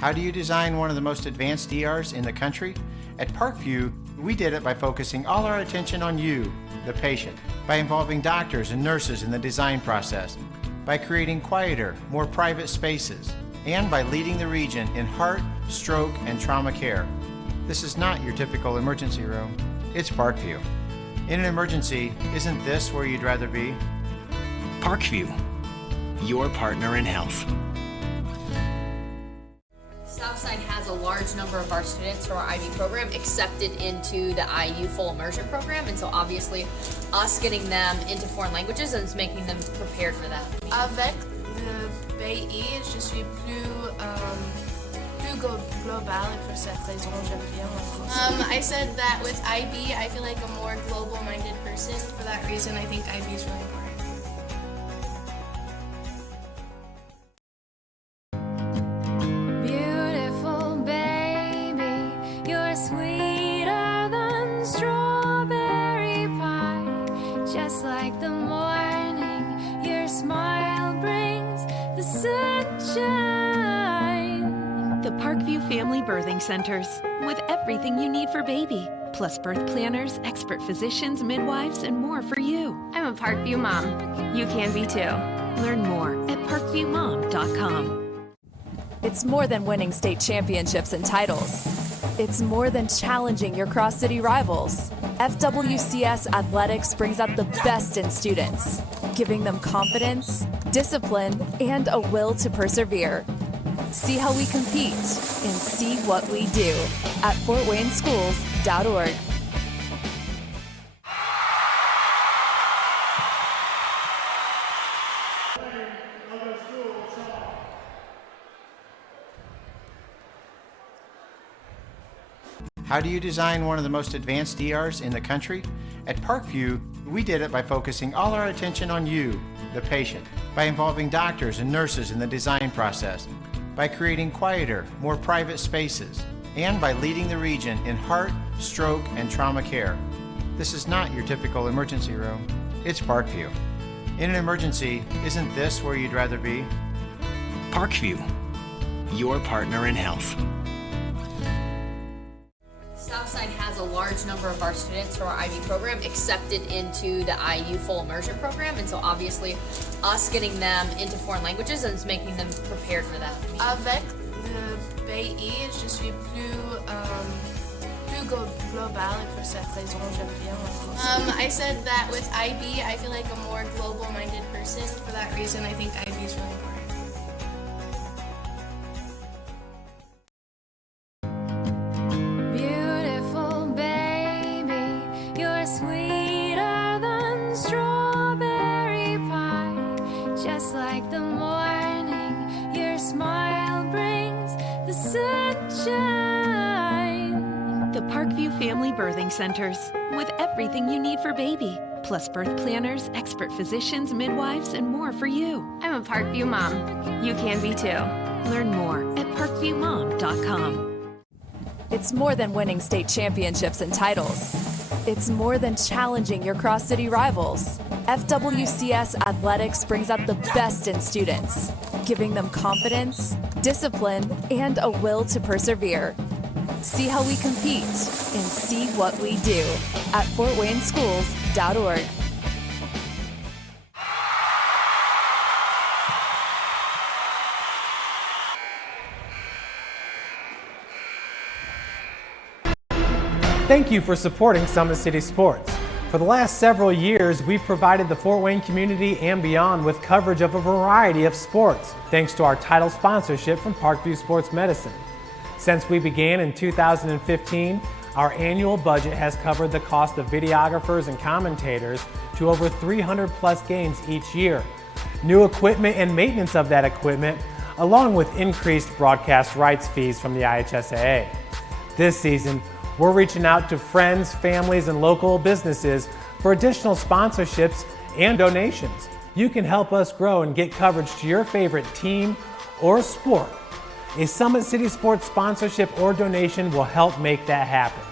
How do you design one of the most advanced ERs in the country? At Parkview, we did it by focusing all our attention on you, the patient, by involving doctors and nurses in the design process, by creating quieter, more private spaces, and by leading the region in heart, stroke, and trauma care. This is not your typical emergency room. It's Parkview. In an emergency, isn't this where you'd rather be? Parkview, your partner in health. Southside has a large number of our students from our IB program accepted into the IU full immersion program, and so obviously us getting them into foreign languages is making them prepared for that. Avec le pays, je suis plus global, et pour cette raison, j'aime bien en français. I said that with IB, I feel like a more global-minded person. For that reason, I think IB is really important. Parkview Family Birthing Centers, with everything you need for baby, plus birth planners, expert physicians, midwives, and more for you. I'm a Parkview mom. You can be too. Learn more at parkviewmom.com. It's more than winning state championships and titles. It's more than challenging your cross-city rivals. FWCS Athletics brings out the best in students, giving them confidence, discipline, and a will to persevere. See how we compete and see what we do at fortwayneschools.org. How do you design one of the most advanced ERs in the country? At Parkview, we did it by focusing all our attention on you, the patient, by involving doctors and nurses in the design process, by creating quieter, more private spaces, and by leading the region in heart, stroke, and trauma care. This is not your typical emergency room. It's Parkview. In an emergency, isn't this where you'd rather be? Parkview, your partner in health. Southside has a large number of our students from our IB program accepted into the IU full immersion program, and so obviously us getting them into foreign languages is making them prepared for that. Avec le pays, je suis plus global, et pour cette raison, j'aime bien en français. I said that with IB, I feel like a more global-minded person. For that reason, I think IB is really important. Parkview Family Birthing Centers, with everything you need for baby, plus birth planners, expert physicians, midwives, and more for you. I'm a Parkview mom. You can be too. Learn more at parkviewmom.com. It's more than winning state championships and titles. It's more than challenging your cross-city rivals. FWCS Athletics brings out the best in students, giving them confidence, discipline, and a will to persevere. See how we compete and see what we do at fortwayneschools.org. Thank you for supporting Summit City Sports. For the last several years, we've provided the Fort Wayne community and beyond with coverage of a variety of sports, thanks to our title sponsorship from Parkview Sports Medicine. Since we began in 2015, our annual budget has covered the cost of videographers and commentators to over 300 plus games each year. New equipment and maintenance of that equipment, along with increased broadcast rights fees from the IHSAA. This season, we're reaching out to friends, families, and local businesses for additional sponsorships and donations. You can help us grow and get coverage to your favorite team or sport. A Summit City Sports sponsorship or donation will help make that happen.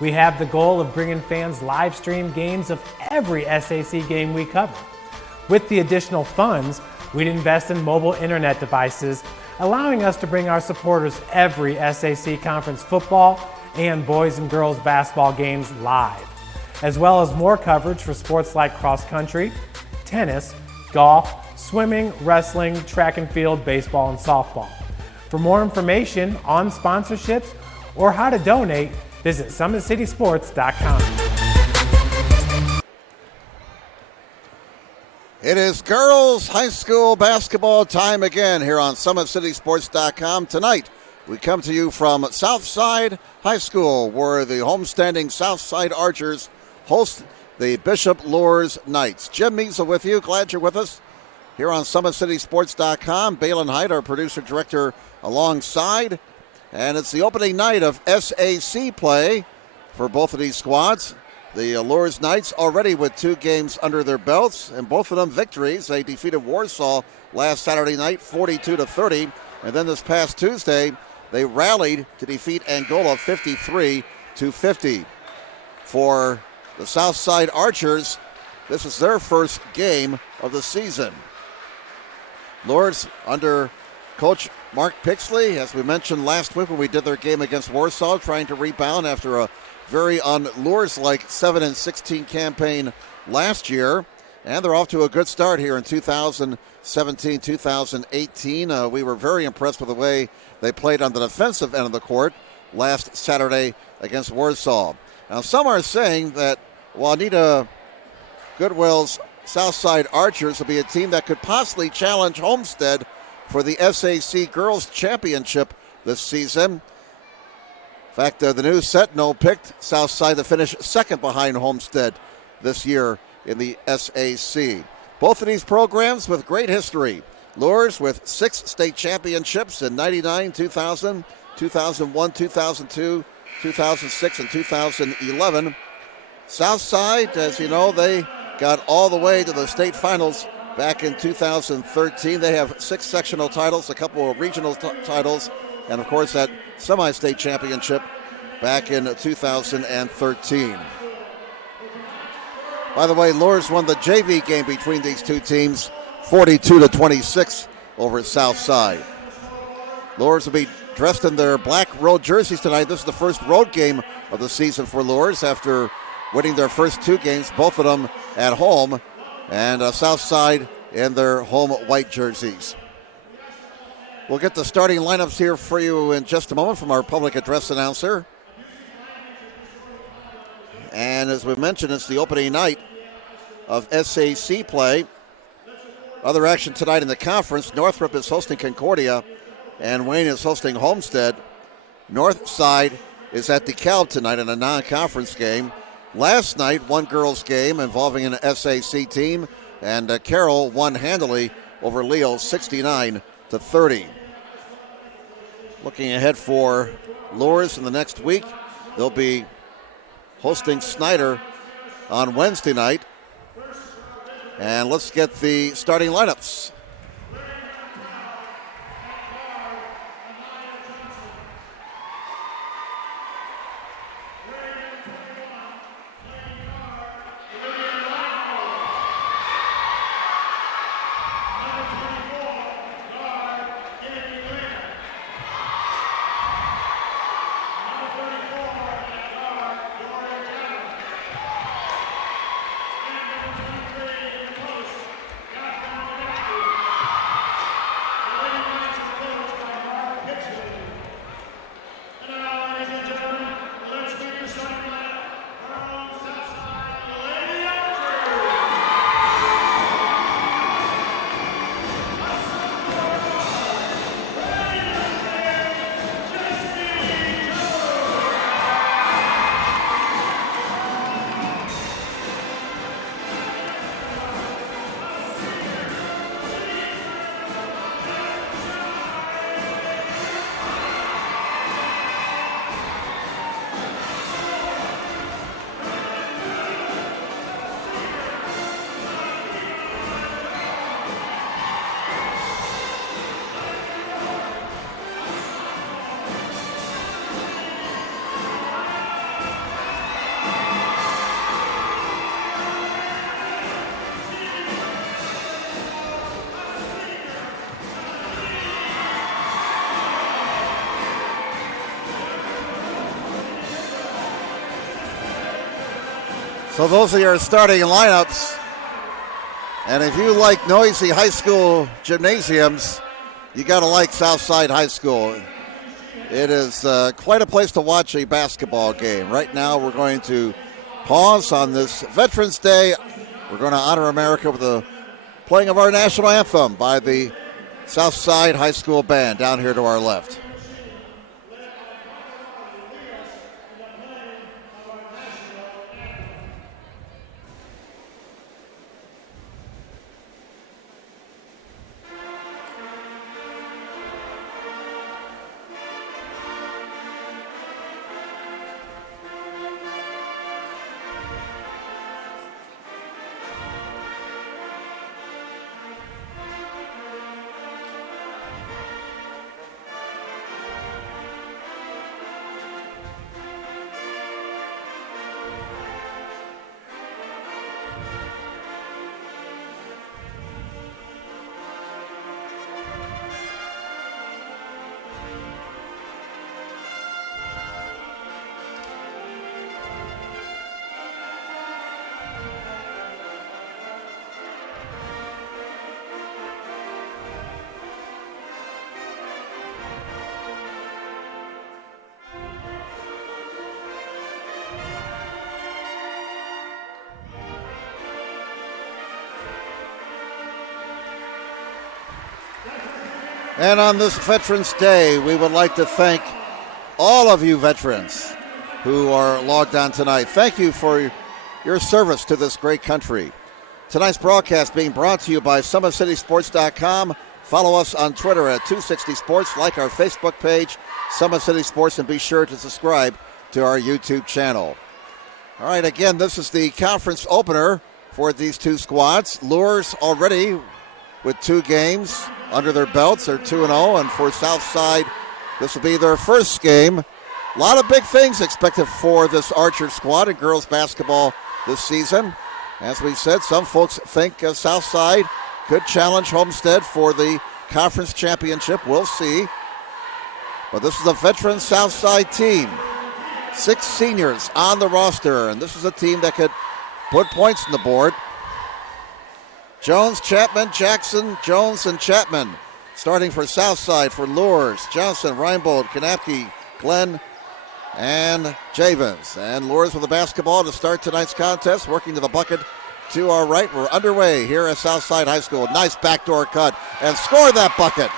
We have the goal of bringing fans live stream games of every SAC game we cover. With the additional funds, we'd invest in mobile internet devices allowing us to bring our supporters every SAC conference football and boys and girls basketball games live, as well as more coverage for sports like cross country, tennis, golf, swimming, wrestling, track and field, baseball, and softball. For more information on sponsorships or how to donate, visit SummitCitySports.com. It is girls high school basketball time again here on SummitCitySports.com. Tonight, we come to you from Southside High School, where the homestanding Southside Archers host the Bishop Luers Knights. Jim Measle with you. Glad you're with us here on SummitCitySports.com. Balin Height, our producer-director, alongside. And it's the opening night of SAC play for both of these squads. The Luers Knights already with 2 games under their belts, and both of them victories. They defeated Warsaw last Saturday night, 42-30. And then this past Tuesday, they rallied to defeat Angola 53-50. For the Southside Archers, this is their first game of the season. Luers under Coach Mark Pixley, as we mentioned last week when we did their game against Warsaw, trying to rebound after a very un-Luers-like 7-16 campaign last year. And they're off to a good start here in 2017-2018. We were very impressed with the way they played on the defensive end of the court last Saturday against Warsaw. Now, some are saying that Juanita Goodwill's Southside Archers will be a team that could possibly challenge Homestead for the SAC Girls Championship this season. In fact, the new Sentinel picked Southside to finish second behind Homestead this year in the SAC. Both of these programs with great history. Luers with 6 state championships in 99, 2000, 2001, 2002, 2006, and 2011. Southside, as you know, they got all the way to the state finals back in 2013. They have 6 sectional titles, a couple of regional titles, and of course that semi-state championship back in 2013. By the way, Luers won the JV game between these two teams 42-26 over Southside. Luers will be dressed in their black road jerseys tonight. This is the first road game of the season for Luers after winning their first 2 games, both of them at home, and Southside in their home white jerseys. We'll get the starting lineups here for you in just a moment from our public address announcer. And as we mentioned, it's the opening night of SAC play. Other action tonight in the conference. Northrop is hosting Concordia, and Wayne is hosting Homestead. Northside is at DeKalb tonight in a non-conference game. Last night, one girls game involving an SAC team, and Carroll won handily over Leo 69-30. Looking ahead for Luers in the next week, they'll be hosting Snyder on Wednesday night. And let's get the starting lineups. So those are your starting lineups. And if you like noisy high school gymnasiums, you got to like Southside High School. It is quite a place to watch a basketball game. Right now we're going to pause on this Veterans Day. We're going to honor America with the playing of our national anthem by the Southside High School Band down here to our left. And on this Veterans Day, we would like to thank all of you veterans who are logged on tonight. Thank you for your service to this great country. Tonight's broadcast being brought to you by SummitCitySports.com. Follow us on Twitter at 260sports. Like our Facebook page, Summit City Sports, and be sure to subscribe to our YouTube channel. All right, again, this is the conference opener for these two squads. Luers already with 2 games under their belts. They're 2-0, and for Southside, this will be their first game. A lot of big things expected for this Archer squad in girls basketball this season. As we said, some folks think Southside could challenge Homestead for the conference championship. We'll see. But this is a veteran Southside team. 6 seniors on the roster, and this is a team that could put points on the board. Jones, Chapman, Jackson, Jones, and Chapman. Starting for Southside for Luers, Johnson, Reinbold, Kanapke, Glenn, and Javens. And Luers with the basketball to start tonight's contest. Working to the bucket to our right. We're underway here at Southside High School. Nice backdoor cut and score that bucket.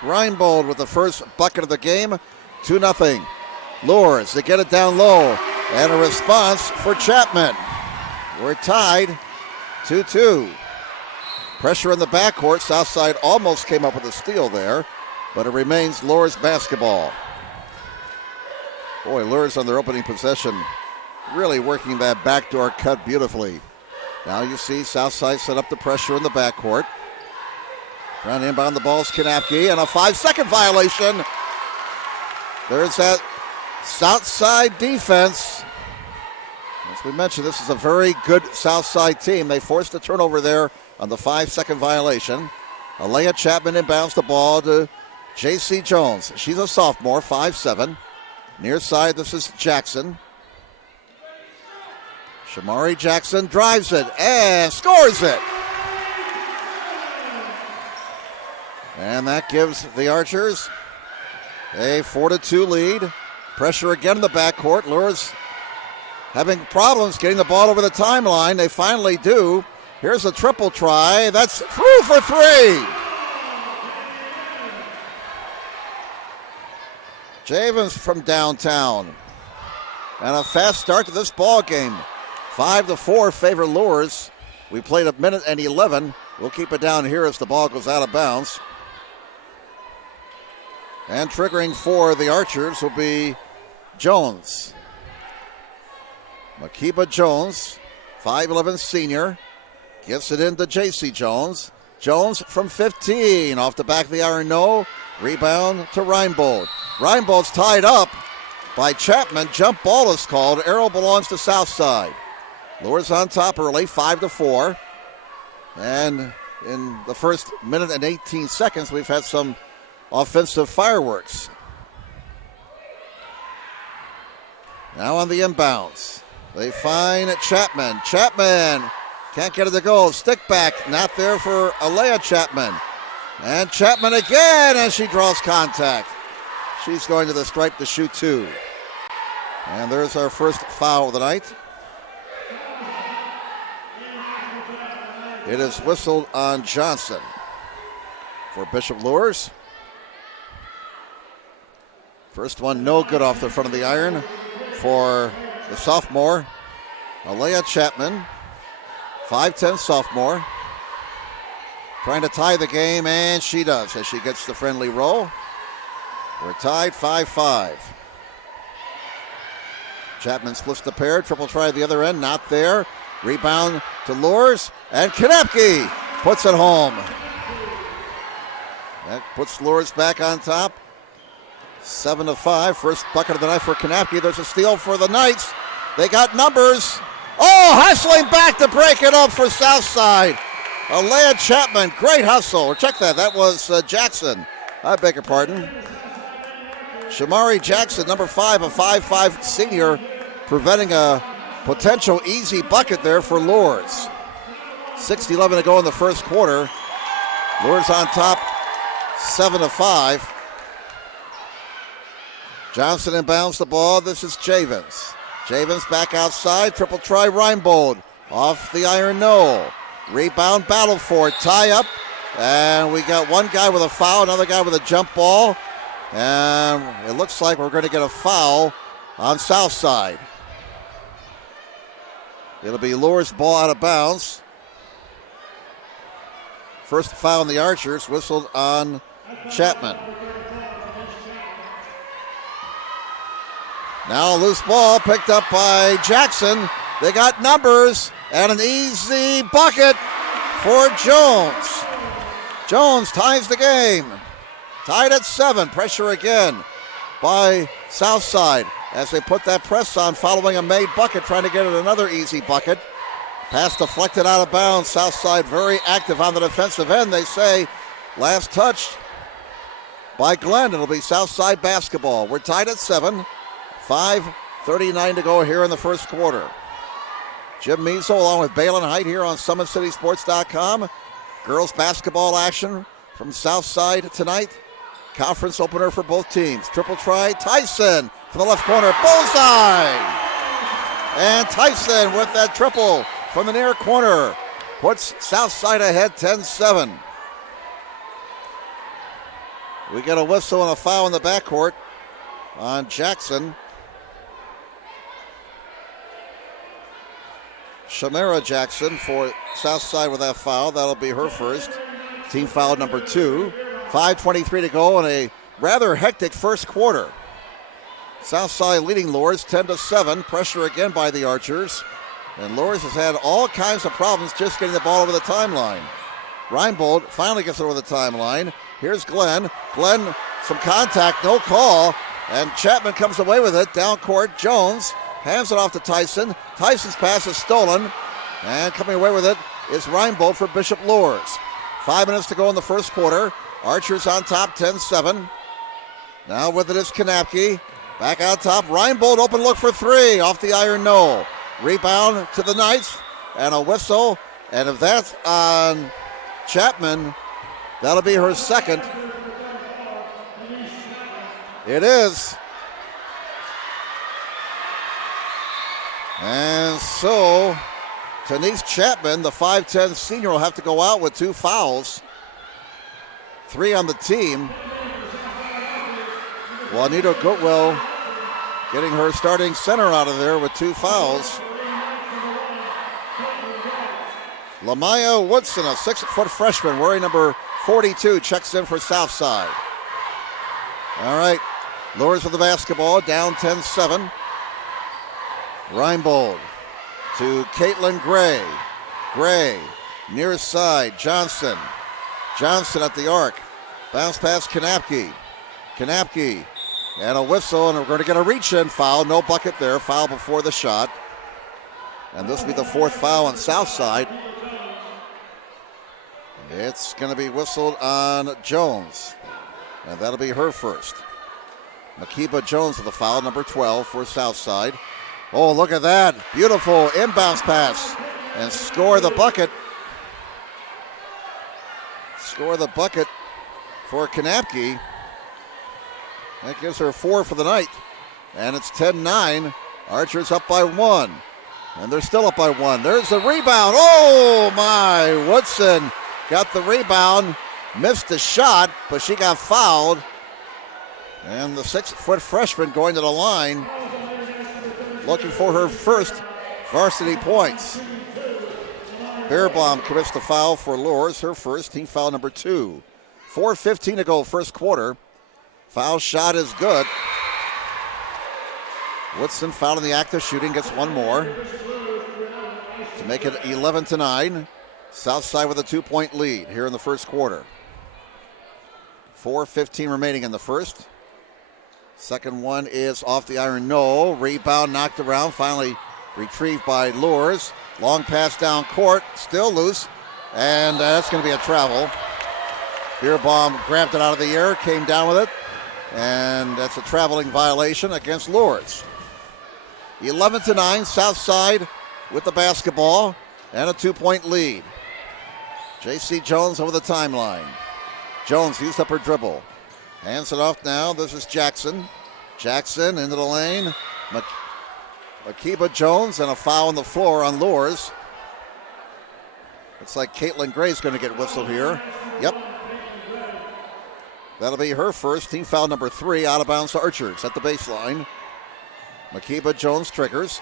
Reinbold with the first bucket of the game. 2-0. Luers to get it down low. And a response for Chapman. We're tied 2-2. Pressure in the backcourt. Southside almost came up with a steal there, but it remains Luers basketball. Boy, Luers on their opening possession really working that backdoor cut beautifully. Now you see Southside set up the pressure in the backcourt. Trying to inbound the ball is Kanapke, and a 5-second violation. There's that Southside defense. As we mentioned, this is a very good Southside team. They forced a turnover there on the 5-second violation. Alea Chapman inbounds the ball to J.C. Jones. She's a sophomore, 5'7". Near side, this is Jackson. Shamari Jackson drives it and scores it. And that gives the Archers a 4-2 lead. Pressure again in the backcourt. Luers having problems getting the ball over the timeline. They finally do. Here's a triple try. That's through for 3. Javens from downtown. And a fast start to this ball game. 5-4 favor Luers. We played 1:11. We'll keep it down here as the ball goes out of bounds. And triggering for the Archers will be Jones. Makiba Jones, 5'11 senior, gets it into J.C. Jones. Jones from 15, off the back of the iron, no. Rebound to Reinbold. Reinbold's tied up by Chapman. Jump ball is called. Arrow belongs to Southside. Luers on top early, 5-4. And in the first minute and 18 seconds, we've had some offensive fireworks. Now on the inbounds. They find Chapman. Chapman can't get it to go. Stick back. Not there for Alea Chapman. And Chapman again, and she draws contact. She's going to the stripe to shoot 2. And there's our first foul of the night. It is whistled on Johnson for Bishop Luers. First one no good off the front of the iron for the sophomore, Alea Chapman, 5'10 sophomore. Trying to tie the game, and she does as she gets the friendly roll. We're tied 5-5. Chapman splits the pair, triple try at the other end, not there. Rebound to Luers, and Konapke puts it home. That puts Luers back on top. 7-5, first bucket of the night for Konapke. There's a steal for the Knights. They got numbers. Oh, hustling back to break it up for Southside. Alea Chapman, great hustle. Check that, that was Jackson. I beg your pardon. Shamari Jackson, number 5, a 5'5 senior, preventing a potential easy bucket there for Luers. 6:11 to go in the first quarter. Luers on top, 7-5. Johnson inbounds the ball. This is Javens. Javens back outside. Triple try Reinbold. Off the iron, no. Rebound, battle for it. Tie up. And we got one guy with a foul, another guy with a jump ball. And it looks like we're going to get a foul on Southside. It'll be Luers' ball out of bounds. First foul on the Archers, whistled on Chapman. Now a loose ball picked up by Jackson. They got numbers and an easy bucket for Jones. Jones ties the game. Tied at 7. Pressure again by Southside as they put that press on following a made bucket, trying to get it another easy bucket. Pass deflected out of bounds. Southside very active on the defensive end. They say last touch by Glenn. It'll be Southside basketball. We're tied at 7. 5:39 to go here in the first quarter. Jim Measle along with Balin Height here on SummitCitySports.com. Girls basketball action from Southside tonight. Conference opener for both teams. Triple try, Tyson from the left corner, bullseye! And Tyson with that triple from the near corner puts Southside ahead 10-7. We get a whistle and a foul in the backcourt on Jackson. Shamara Jackson for Southside with that foul. That'll be her first. Team foul number 2. 5:23 to go in a rather hectic first quarter. Southside leading Luers 10-7. Pressure again by the Archers. And Luers has had all kinds of problems just getting the ball over the timeline. Reinbold finally gets it over the timeline. Here's Glenn. Glenn, some contact, no call. And Chapman comes away with it. Down court, Jones hands it off to Tyson. Tyson's pass is stolen. And coming away with it is Reinbold for Bishop Luers. 5 minutes to go in the first quarter. Archers on top, 10-7. Now with it is Konapke. Back out top, Reinbold open look for 3. Off the iron, no. Rebound to the Knights. And a whistle. And if that's on Chapman, that'll be her second. It is. And so, Denise Chapman, the 5'10 senior, will have to go out with 2 fouls. 3 on the team. Juanita Goodwill getting her starting center out of there with 2 fouls. Lamaya Woodson, a 6-foot freshman, wearing number 42, checks in for Southside. All right, Luers with the basketball, down 10-7. Reinbold to Caitlin Gray. Gray, near side, Johnson. Johnson at the arc. Bounce pass, Konapke. Konapke, and a whistle, and we're going to get a reach-in foul. No bucket there, foul before the shot. And this will be the 4th foul on Southside. It's going to be whistled on Jones, and that'll be her first. Makiba Jones with the foul, number 12 for Southside. Oh, look at that. Beautiful inbounds pass. And score the bucket. Score the bucket for Kanapke. That gives her 4 for the night. And it's 10-9. Archer's up by 1. And they're still up by 1. There's the rebound. Oh, my. Woodson got the rebound. Missed the shot, but she got fouled. And the 6-foot freshman going to the line, looking for her first varsity points. Beerbaum commits the foul for Luers, her first, team foul number 2. 4:15 to go, first quarter. Foul shot is good. Woodson fouled in the act of shooting, gets one more to make it 11-9. Southside with a 2-point lead here in the first quarter. 4:15 remaining in the first. Second one is off the iron, no. Rebound knocked around, finally retrieved by Luers. Long pass down court, still loose, and that's going to be a travel. Beerbaum grabbed it out of the air, came down with it, and that's a traveling violation against Luers. 11-9, Southside with the basketball and a 2-point lead. J.C. Jones over the timeline. Jones used up her dribble. Hands it off now. This is Jackson. Jackson into the lane. Akiba Jones, and a foul on the floor on Luers. Looks like Caitlin Gray's going to get whistled here. Yep. That'll be her first. Team foul number 3, out of bounds to Archers at the baseline. Akiba Jones triggers.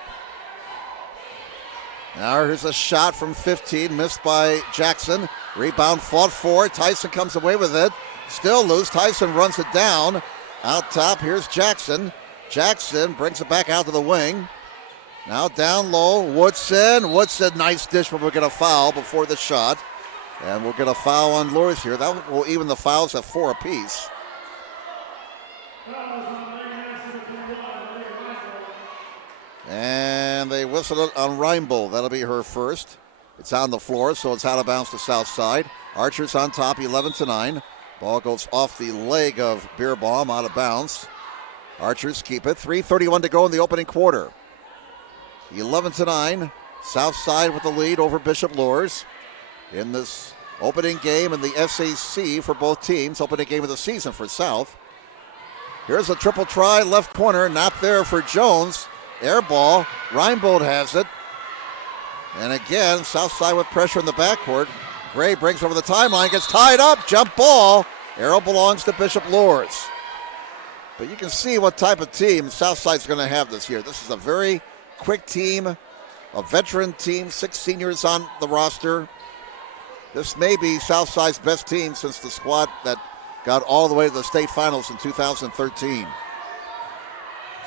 Now here's a shot from 15, missed by Jackson. Rebound fought for. Tyson comes away with it. Still loose. Tyson runs it down. Out top, here's Jackson. Jackson brings it back out to the wing. Now down low, Woodson. Woodson, nice dish, but we'll get a foul before the shot. And we'll get a foul on Luers here. That will even the fouls at 4 apiece. And they whistle it on Reinbold. That'll be her first. It's on the floor, so it's out of bounds to Southside. Archers on top, 11-9. Ball goes off the leg of Beerbaum, out of bounds. Archers keep it. 3:31 to go in the opening quarter. 11-9. Southside with the lead over Bishop Luers in this opening game in the SAC for both teams. Opening game of the season for South. Here's a triple try, left corner, not there for Jones. Air ball. Reinbold has it. And again, Southside with pressure in the backcourt. Gray brings over the timeline, gets tied up, jump ball. Arrow belongs to Bishop Luers. But you can see what type of team Southside's going to have this year. This is a very quick team, a veteran team, 6 seniors on the roster. This may be Southside's best team since the squad that got all the way to the state finals in 2013.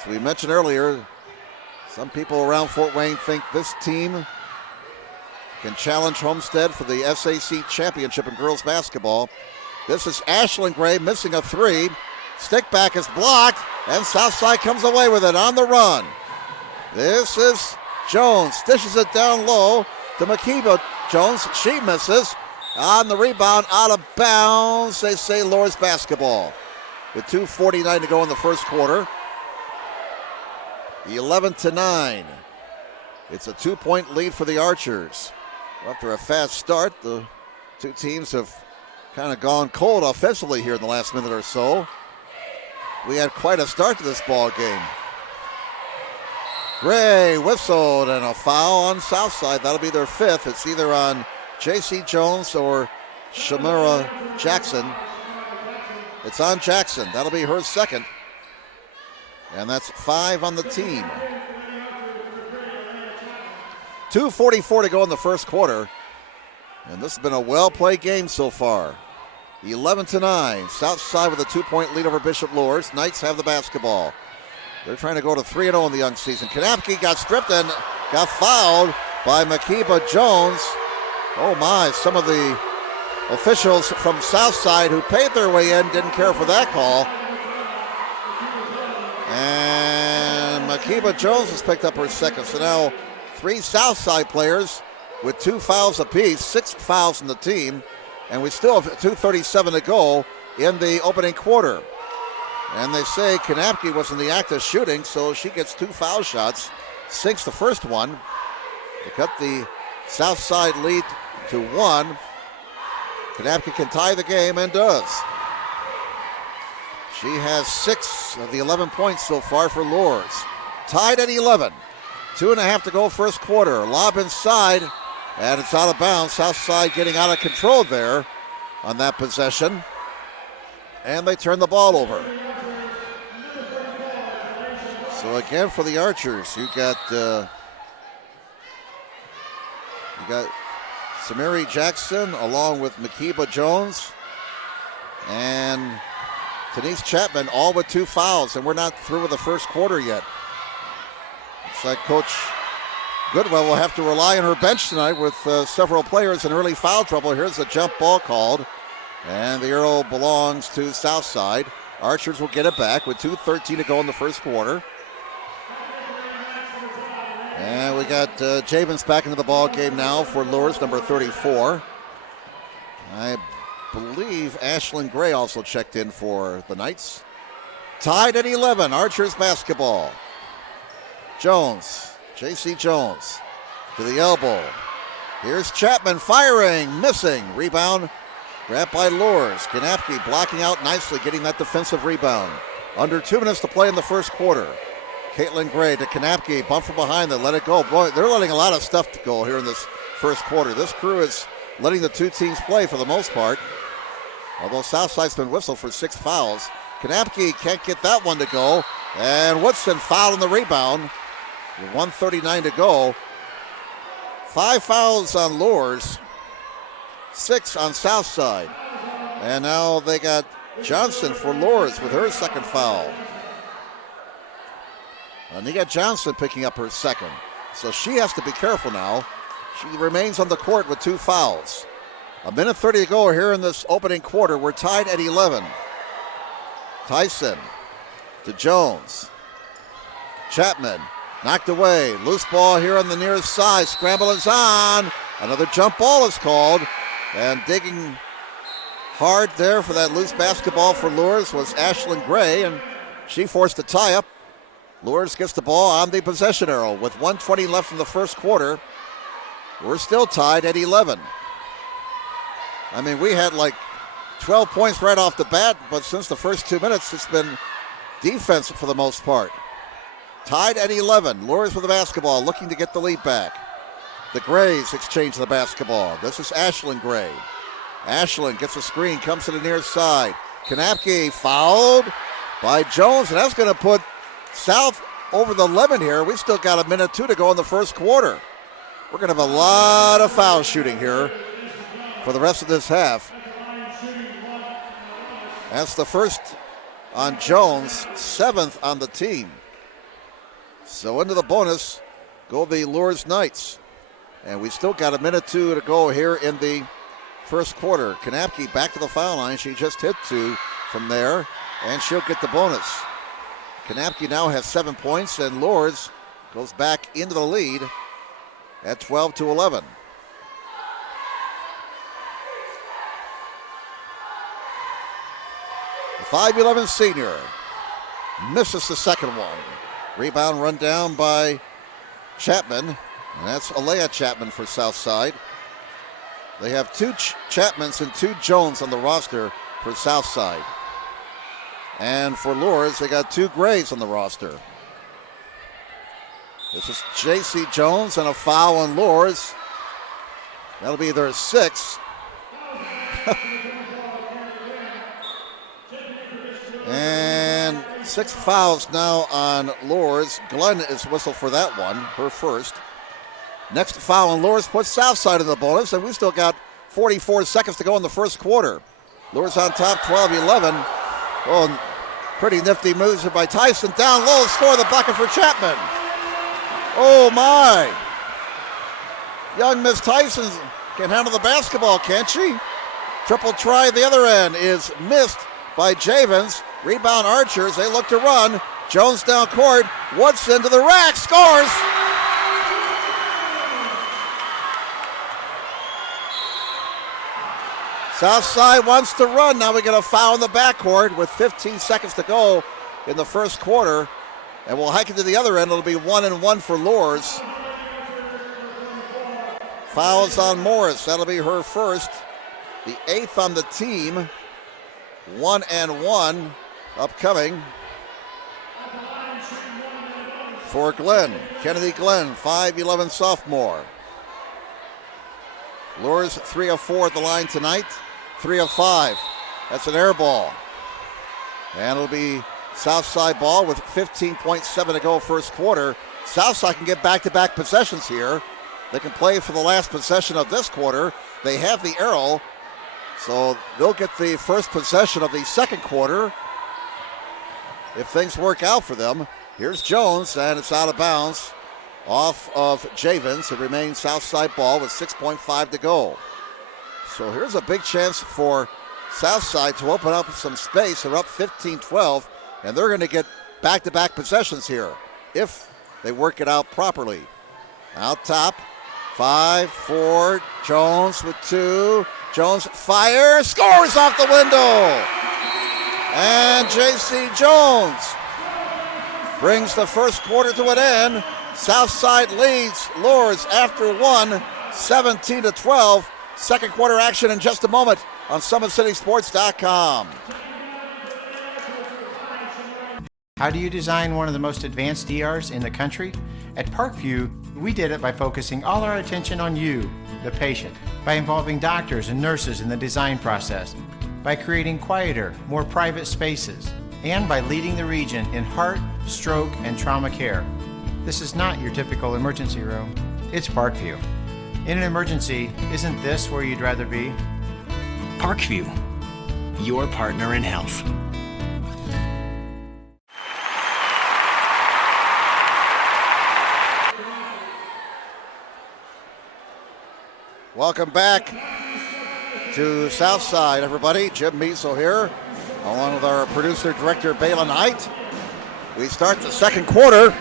So we mentioned earlier, some people around Fort Wayne think this team can challenge Homestead for the SAC championship in girls basketball. This is Ashlyn Gray missing a 3. Stick back is blocked, and Southside comes away with it on the run. This is Jones, dishes it down low to Makiba Jones. She misses. On the rebound, out of bounds. They say Luers basketball. With 2:49 to go in the first quarter. 11-9. It's a 2-point lead for the Archers. After a fast start, the two teams have kind of gone cold offensively here in the last minute or so. We had quite a start to this ball game. Gray whistled, and a foul on Southside. That'll be their 5th. It's either on J.C. Jones or Shamira Jackson. It's on Jackson. That'll be her 2nd. And that's 5 on the team. 2:44 to go in the first quarter. And this has been a well-played game so far. 11-9. Southside with a 2-point lead over Bishop Luers. Knights have the basketball. They're trying to go to 3-0 in the young season. Kanapke got stripped and got fouled by Makiba Jones. Oh my, some of the officials from Southside who paid their way in didn't care for that call. And Makiba Jones has picked up her 2nd. So now 3 Southside players with 2 fouls apiece, 6 fouls in the team. And we still have 2:37 to go in the opening quarter. And they say Kanapke was in the act of shooting, so she gets 2 foul shots. sinks the first one to cut the south side lead to 1. Kanapke can tie the game and does. She has 6 of the 11 points so far for Luers. Tied at 11. 2.5 to go first quarter. Lob inside, and it's out of bounds. Southside getting out of control there on that possession. And they turn the ball over. So again for the Archers, you got Samiri Jackson along with Makiba Jones and Denise Chapman, all with 2 fouls, and we're not through with the first quarter yet. It's like Coach Goodwell will have to rely on her bench tonight with several players in early foul trouble. Here's a jump ball called, and the arrow belongs to Southside. Archers will get it back with 2:13 to go in the first quarter. And we got Javens back into the ball game now for Luers, number 34. I believe Ashlyn Gray also checked in for the Knights. Tied at 11, Archers basketball. Jones, J.C. Jones to the elbow. Here's Chapman firing, missing. Rebound grabbed by Luers. Kanapke blocking out nicely, getting that defensive rebound. Under 2 minutes to play in the first quarter. Caitlin Gray to Kanapke, bump from behind, they let it go. Boy, they're letting a lot of stuff to go here in this first quarter. This crew is letting the 2 teams play for the most part. Although Southside's been whistled for 6 fouls. Kanapke can't get that one to go. And Woodson fouled on the rebound. With 1:39 to go. 5 fouls on Luers, 6 on Southside. And now they got Johnson for Luers with her second foul. Ania Johnson picking up her second. So she has to be careful now. She remains on the court with 2 fouls. 1:30 to go here in this opening quarter. We're tied at 11. Tyson to Jones. Chapman knocked away. Loose ball here on the near side. Scramble is on. Another jump ball is called. And digging hard there for that loose basketball for Luers was Ashlyn Gray, and she forced a tie-up. Luers gets the ball on the possession arrow with 1:20 left in the first quarter. We're still tied at 11. I mean, we had like 12 points right off the bat, but since the first 2 minutes, it's been defensive for the most part. Tied at 11. Luers with the basketball, looking to get the lead back. The Grays exchange the basketball. This is Ashlyn Gray. Ashlyn gets a screen, comes to the near side. Kanapke fouled by Jones, and that's going to put South over the lemon here. We've still got 1:02 to go in the first quarter. We're going to have a lot of foul shooting here for the rest of this half. That's the first on Jones, 7th on the team. So into the bonus go the Luers Knights. And we still got 1:02 to go here in the first quarter. Kanapke back to the foul line. She just hit 2 from there, and she'll get the bonus. Kanapke now has 7 points, and Luers goes back into the lead at 12-11. The 5'11" senior misses the second one. Rebound run down by Chapman, and that's Alea Chapman for Southside. They have 2 Chapmans and 2 Jones on the roster for Southside. And for Luers, they got 2 Grays on the roster. This is J.C. Jones and a foul on Luers. That'll be their 6th. And 6 fouls now on Luers. Glenn is whistled for that one, her first. Next foul on Luers puts Southside in the bonus, and we still got 44 seconds to go in the first quarter. Luers on top, 12-11. Oh, pretty nifty moves by Tyson. Down low, score the bucket for Chapman. Oh my! Young Miss Tyson can handle the basketball, can't she? Triple try at the other end is missed by Javens. Rebound Archers, they look to run. Jones down court, Woodson to the rack, scores! Southside wants to run. Now we get a foul in the backcourt with 15 seconds to go in the first quarter. And we'll hike it to the other end. It'll be 1-1 for Luers. Fouls on Morris. That'll be her first. The 8th on the team. 1-1 upcoming for Glenn. Kennedy Glenn, 5'11" sophomore. Luers 3 of 4 at the line tonight. 3 of 5. That's an air ball. And it'll be Southside ball with 15.7 to go first quarter. Southside can get back-to-back possessions here. They can play for the last possession of this quarter. They have the arrow, so they'll get the first possession of the second quarter if things work out for them. Here's Jones, and it's out of bounds off of Javens. It remains Southside ball with 6.5 to go. So here's a big chance for Southside to open up some space. They're up 15-12, and they're going to get back-to-back possessions here if they work it out properly. Out top, 5-4, Jones with 2. Jones fires, scores off the window. And J.C. Jones brings the first quarter to an end. Southside leads Luers after 1, 17-12. Second quarter action in just a moment on SummitCitySports.com. How do you design one of the most advanced ERs in the country? At Parkview, we did it by focusing all our attention on you, the patient, by involving doctors and nurses in the design process, by creating quieter, more private spaces, and by leading the region in heart, stroke, and trauma care. This is not your typical emergency room. It's Parkview. In an emergency, isn't this where you'd rather be? Parkview, your partner in health. Welcome back to Southside, everybody. Jim Measel here, along with our producer, director, Balin Height. We start the second quarter,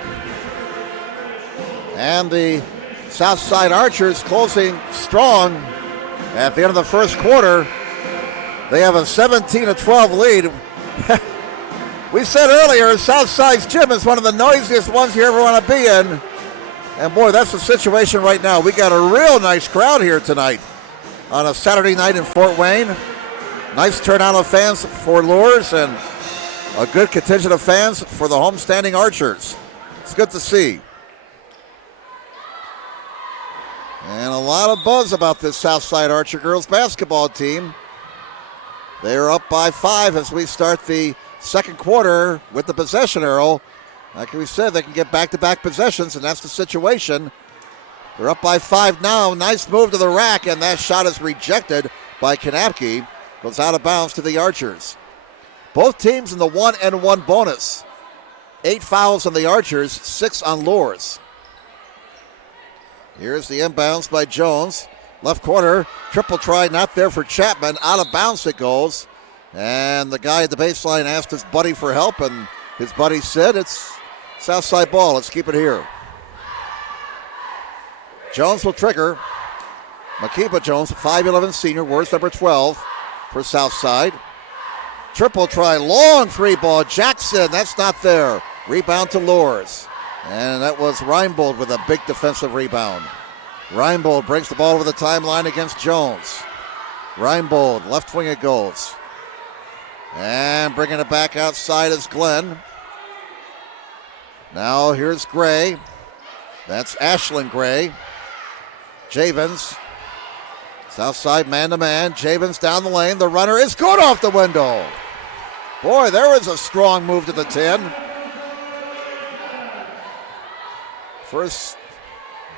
and the Southside Archers closing strong at the end of the first quarter. They have a 17-12 lead. We said earlier, Southside's gym is one of the noisiest ones you ever want to be in. And boy, that's the situation right now. We got a real nice crowd here tonight on a Saturday night in Fort Wayne. Nice turnout of fans for Luers and a good contingent of fans for the homestanding Archers. It's good to see. And a lot of buzz about this Southside Archer girls basketball team. They are up by 5 as we start the second quarter with the possession arrow. Like we said, they can get back-to-back possessions, and that's the situation. They're up by 5 now. Nice move to the rack, and that shot is rejected by Kanapke. Goes out of bounds to the Archers. Both teams in the 1-1 bonus. 8 fouls on the Archers, 6 on Luers. Here's the inbounds by Jones. Left corner, triple try, not there for Chapman. Out of bounds it goes. And the guy at the baseline asked his buddy for help, and his buddy said, it's Southside ball, let's keep it here. Jones will trigger. Makiba Jones, 5'11" senior, wears number 12 for Southside. Triple try, long 3-ball. Jackson, that's not there. Rebound to Luers. And that was Reinbold with a big defensive rebound. Reinbold brings the ball over the timeline against Jones. Reinbold, left wing it goes. And bringing it back outside is Glenn. Now here's Gray. That's Ashlyn Gray. Javens. Southside man-to-man. Javens down the lane. The runner is good off the window. Boy, there was a strong move to the 10. First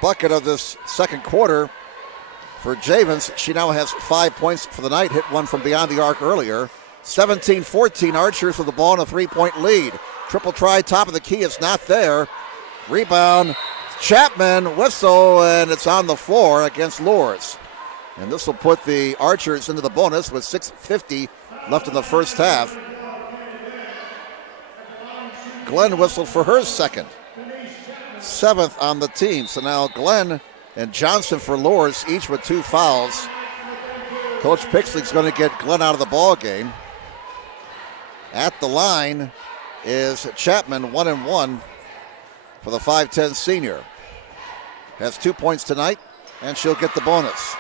bucket of this second quarter for Javens. She now has 5 points for the night. Hit one from beyond the arc earlier. 17-14 Archers with the ball in a 3-point lead. Triple try, top of the key, it's not there. Rebound, Chapman, whistle, and it's on the floor against Luers. And this will put the Archers into the bonus with 6:50 left in the first half. Glenn whistled for her second. 7th on the team. So now Glenn and Johnson for Luers, each with 2 fouls. Coach Pixley's going to get Glenn out of the ball game. At the line is Chapman, 1-1 for the 5'10 senior. Has 2 points tonight, and she'll get the bonus.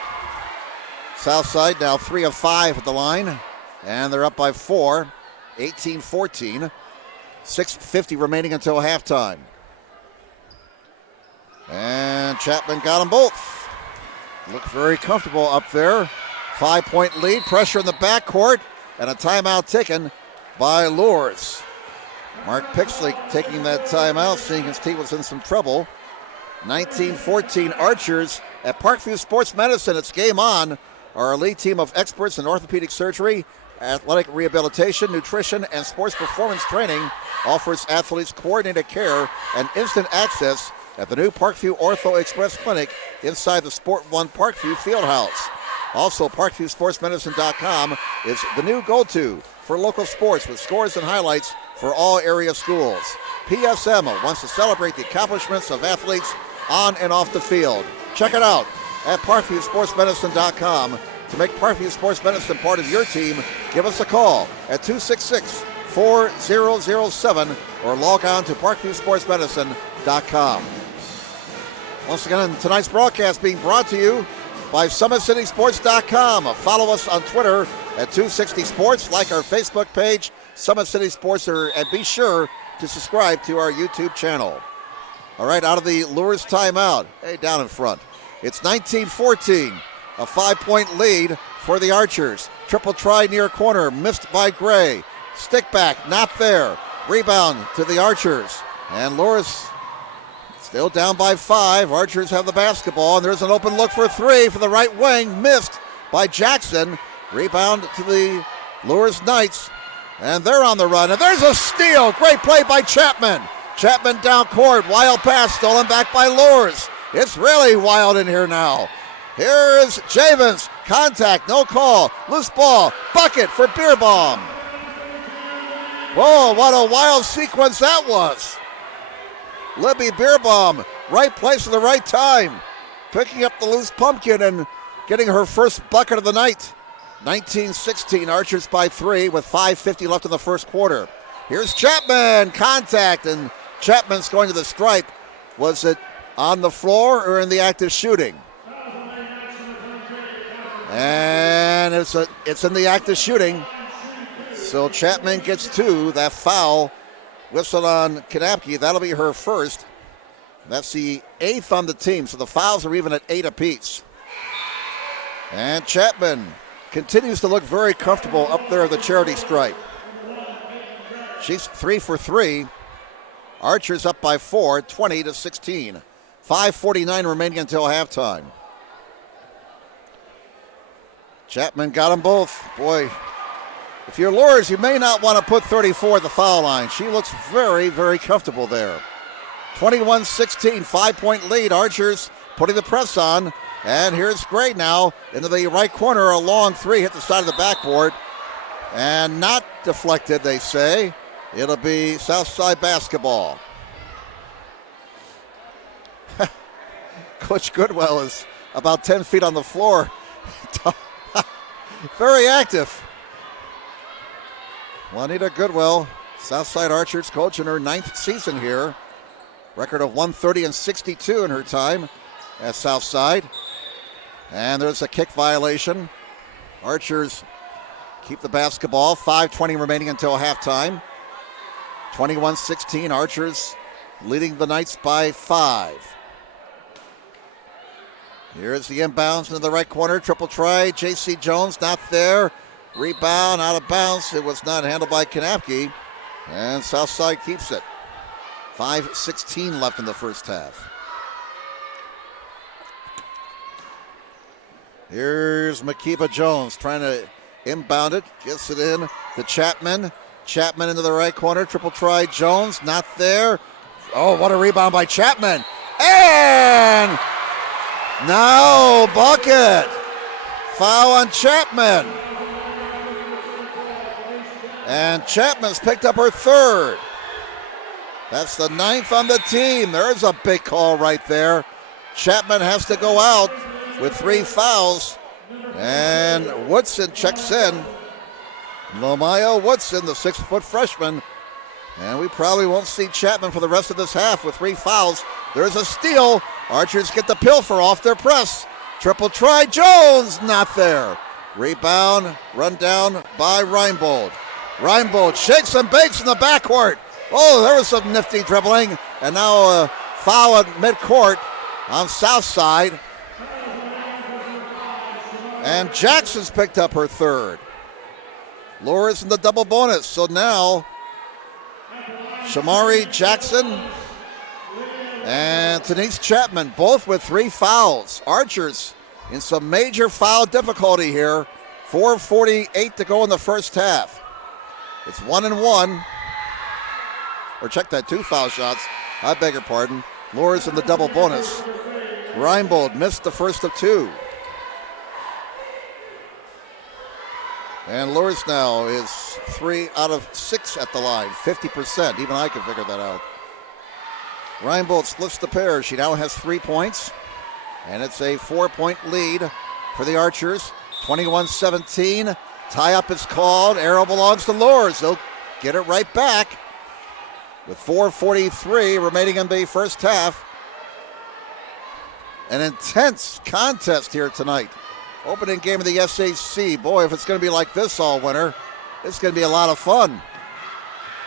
Southside now 3 of 5 at the line, and they're up by 4, 18-14. 6:50 remaining until halftime. And Chapman got them both. Look very comfortable up there. 5-point lead, pressure in the backcourt, and a timeout taken by Luers. Mark Pixley taking that timeout, seeing his team was in some trouble. 19-14 Archers at Parkview Sports Medicine. It's game on. Our elite team of experts in orthopedic surgery, athletic rehabilitation, nutrition, and sports performance training offers athletes coordinated care and instant access at the new Parkview Ortho Express Clinic inside the Sport One Parkview Fieldhouse. Also, ParkviewSportsMedicine.com is the new go-to for local sports with scores and highlights for all area schools. PSM wants to celebrate the accomplishments of athletes on and off the field. Check it out at ParkviewSportsMedicine.com. To make Parkview Sports Medicine part of your team, give us a call at 266-4007 or log on to ParkviewSportsMedicine.com. Once again, tonight's broadcast being brought to you by SummitCitySports.com. Follow us on Twitter at 260sports, like our Facebook page, Summit City Sports, and be sure to subscribe to our YouTube channel. All right, out of the Luers timeout. Hey, down in front. It's 19-14, a 5-point lead for the Archers. Triple try near corner, missed by Gray. Stick back, not there. Rebound to the Archers. And Luers still down by 5. Archers have the basketball, and there's an open look for 3 for the right wing. Missed by Jackson. Rebound to the Luers Knights, and they're on the run. And there's a steal. Great play by Chapman. Chapman down court. Wild pass stolen back by Luers. It's really wild in here now. Here is Javens. Contact, no call. Loose ball. Bucket for Beerbaum. Whoa, what a wild sequence that was. Libby Beerbaum, right place at the right time. Picking up the loose pumpkin and getting her first bucket of the night. 19-16, Archers by 3 with 5:50 left in the first quarter. Here's Chapman. Contact, and Chapman's going to the stripe. Was it on the floor or in the act of shooting? And it's in the act of shooting. So Chapman gets 2. That foul whistled on Kanapke. That'll be her first. That's the 8th on the team. So the fouls are even at 8 apiece. And Chapman continues to look very comfortable up there at the charity stripe. She's 3 for 3. Archers up by 4, 20-16. 5:49 remaining until halftime. Chapman got them both. Boy, if you're Luers, you may not want to put 34 at the foul line. She looks very, very comfortable there. 21-16, 5-point lead. Archers putting the press on. And here's Gray now into the right corner. A long 3 hit the side of the backboard. And not deflected, they say. It'll be Southside basketball. Coach Goodwell is about 10 feet on the floor. Very active. Juanita Goodwell, Southside Archers coach in her 9th season here. Record of 130-62 in her time at Southside. And there's a kick violation. Archers keep the basketball. 5:20 remaining until halftime. 21-16, Archers leading the Knights by 5. Here's the inbounds into the right corner. Triple try. J.C. Jones not there. Rebound out of bounds. It was not handled by Kanapke. And Southside keeps it. 5:16 left in the first half. Here's Makiba Jones trying to inbound it. Gets it in to Chapman. Chapman into the right corner. Triple try. Jones not there. Oh, what a rebound by Chapman. And no bucket. Foul on Chapman. And Chapman's picked up her 3rd. That's the 9th on the team. There's a big call right there. Chapman has to go out with 3 fouls. And Woodson checks in. Lomaya Woodson, the 6-foot freshman, And we probably won't see Chapman for the rest of this half with 3 fouls. There's a steal. Archers get the pilfer off their press. Triple try. Jones not there. Rebound, run down by Reinbold. Reinbold shakes and bakes in the backcourt. Oh, there was some nifty dribbling. And now a foul at midcourt on south side. And Jackson's picked up her 3rd. Luers in the double bonus. So now Shamari Jackson and Denise Chapman both with 3 fouls. Archers in some major foul difficulty here. 4:48 to go in the first half. It's 1-1. Or check that, 2 foul shots. I beg your pardon. Luers in the double bonus. Reinbold missed the first of 2. And Luers now is 3 out of 6 at the line, 50%. Even I can figure that out. Reinbold splits the pair. She now has 3 points. And it's a 4-point lead for the Archers. 21-17. Tie-up is called. Arrow belongs to Luers. They'll get it right back with 4:43 remaining in the first half. An intense contest here tonight. Opening game of the SAC. Boy, if it's going to be like this all winter, it's going to be a lot of fun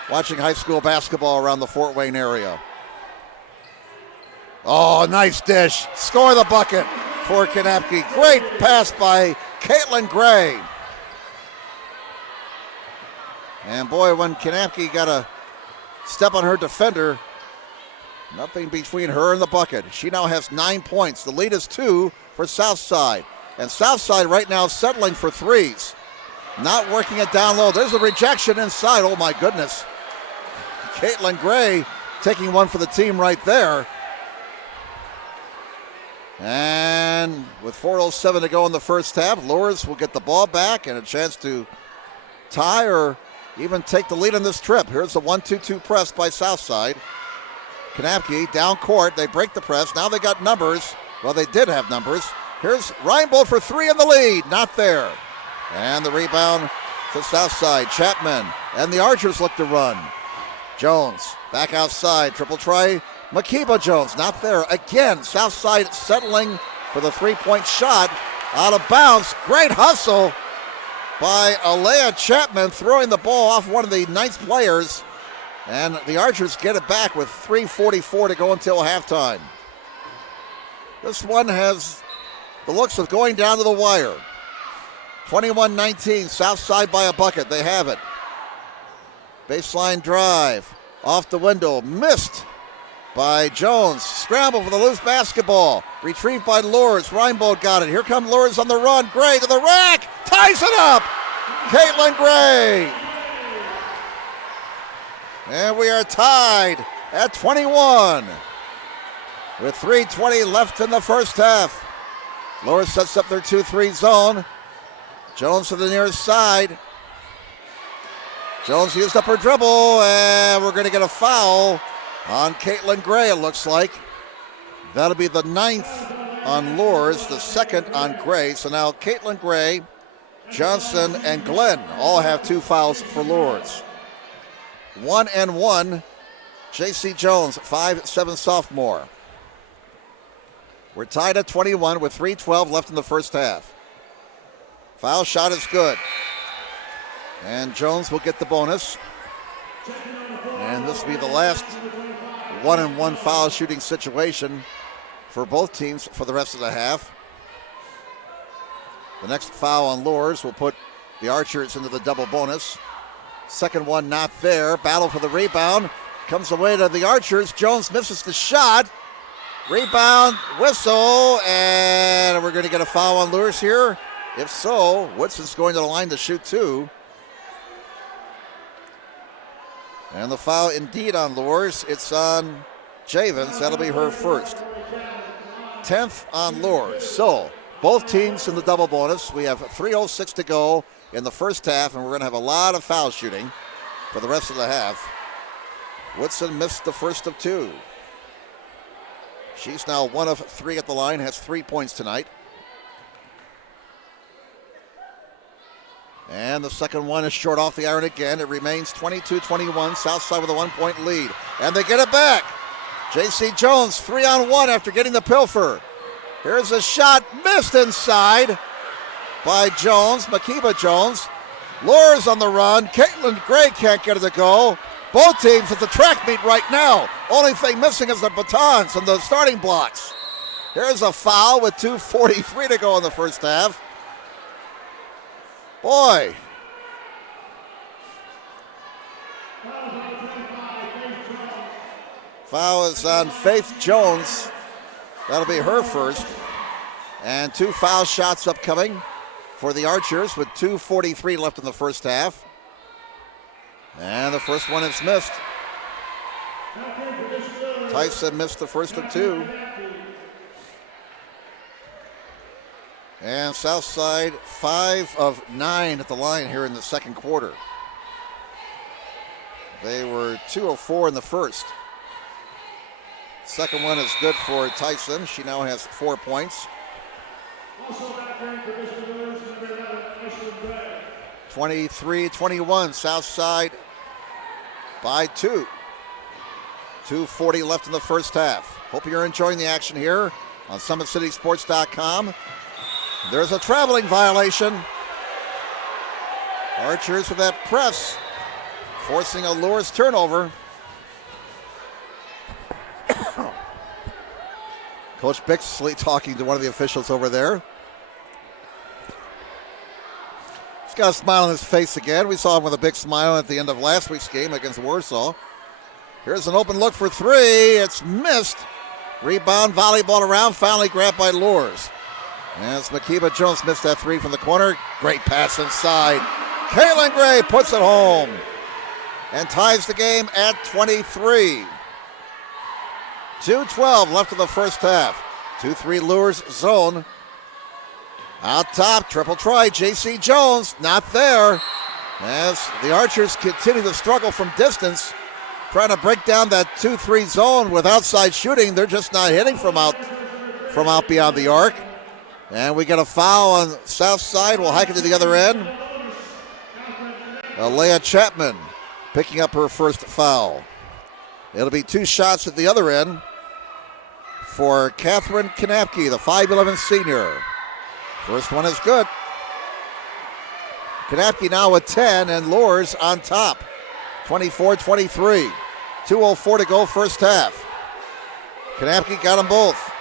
watching high school basketball around the Fort Wayne area. Oh, nice dish. Score the bucket for Kanapke. Great pass by Caitlin Gray. And boy, when Kanapke got a step on her defender, nothing between her and the bucket. She now has 9 points. The lead is 2 for Southside. And Southside right now settling for 3s. Not working it down low. There's a rejection inside. Oh my goodness. Caitlin Gray taking one for the team right there. And with 4:07 to go in the first half, Luers will get the ball back and a chance to tie or even take the lead on this trip. Here's the 1-2-2 press by Southside. Kanapke down court. They break the press. Now they got numbers. Well, they did have numbers. Here's Reinbold for 3 in the lead. Not there. And the rebound to Southside. Chapman and the Archers look to run. Jones back outside. Triple try. Makiba Jones not there. Again, Southside settling for the 3-point shot. Out of bounds. Great hustle by Alea Chapman, throwing the ball off one of the ninth players. And the Archers get it back with 3:44 to go until halftime. This one has the looks of going down to the wire. 21-19, Southside by a bucket. They have it. Baseline drive. Off the window. Missed by Jones. Scramble for the loose basketball. Retrieved by Luers. Reinbold got it. Here come Luers on the run. Gray to the rack. Ties it up. Caitlin Gray. And we are tied at 21 with 3:20 left in the first half. Luers sets up their 2-3 zone. Jones to the nearest side. Jones used up her dribble, and we're going to get a foul on Caitlin Gray, it looks like. That'll be the 9th on Luers, the 2nd on Gray. So now Caitlin Gray, Johnson, and Glenn all have 2 fouls for Luers. 1-1, J.C. Jones, 5'7" sophomore. We're tied at 21 with 3:12 left in the first half. Foul shot is good. And Jones will get the bonus. And this will be the last 1-on-1 foul shooting situation for both teams for the rest of the half. The next foul on Luers will put the Archers into the double bonus. Second one not there. Battle for the rebound. Comes away to the Archers. Jones misses the shot. Rebound, whistle, and we're going to get a foul on Luers here. If so, Woodson's going to the line to shoot 2. And the foul indeed on Luers. It's on Javens. That'll be her first. 10th on Luers. So both teams in the double bonus. We have 3:06 to go in the first half, and we're going to have a lot of foul shooting for the rest of the half. Woodson missed the first of 2. She's now 1 of 3 at the line, has 3 points tonight. And the second one is short off the iron again. It remains 22-21, Southside with a 1-point lead. And they get it back. J.C. Jones 3-on-1 after getting the pilfer. Here's a shot, missed inside by Jones, Makiba Jones. Luers on the run. Caitlin Gray can't get it to go. Both teams at the track meet right now. Only thing missing is the batons and the starting blocks. Here's a foul with 2:43 to go in the first half. Boy. Foul is on Faith Jones. That'll be her first. And 2 foul shots upcoming for the Archers with 2:43 left in the first half. And the first one is missed. Tyson missed the first of 2. And Southside 5 of 9 at the line here in the second quarter. They were 2 of 4 in the first. Second one is good for Tyson. She now has 4 points. 23-21, Southside by 2. 2:40 left in the first half. Hope you're enjoying the action here on SummitCitySports.com. There's a traveling violation. Archers with that press, forcing a Luers turnover. Coach Bixley talking to one of the officials over there. He's got a smile on his face again. We saw him with a big smile at the end of last week's game against Warsaw. Here's an open look for 3. It's missed. Rebound, volleyball around, finally grabbed by Luers. As Makiba Jones missed that 3 from the corner. Great pass inside. Caitlin Gray puts it home and ties the game at 23. 2:12 left in the first half. 2-3 Luers zone. Out top, triple try, J.C. Jones, not there. As the Archers continue to struggle from distance, trying to break down that 2-3 zone with outside shooting. They're just not hitting from out beyond the arc. And we get a foul on south side. We'll hike it to the other end. Leah Chapman picking up her first foul. It'll be 2 shots at the other end for Catherine Kanapke, the 5'11 senior. First one is good. Kanapke now with 10 and Luers on top. 24-23. 2:04 to go first half. Kanapke got them both.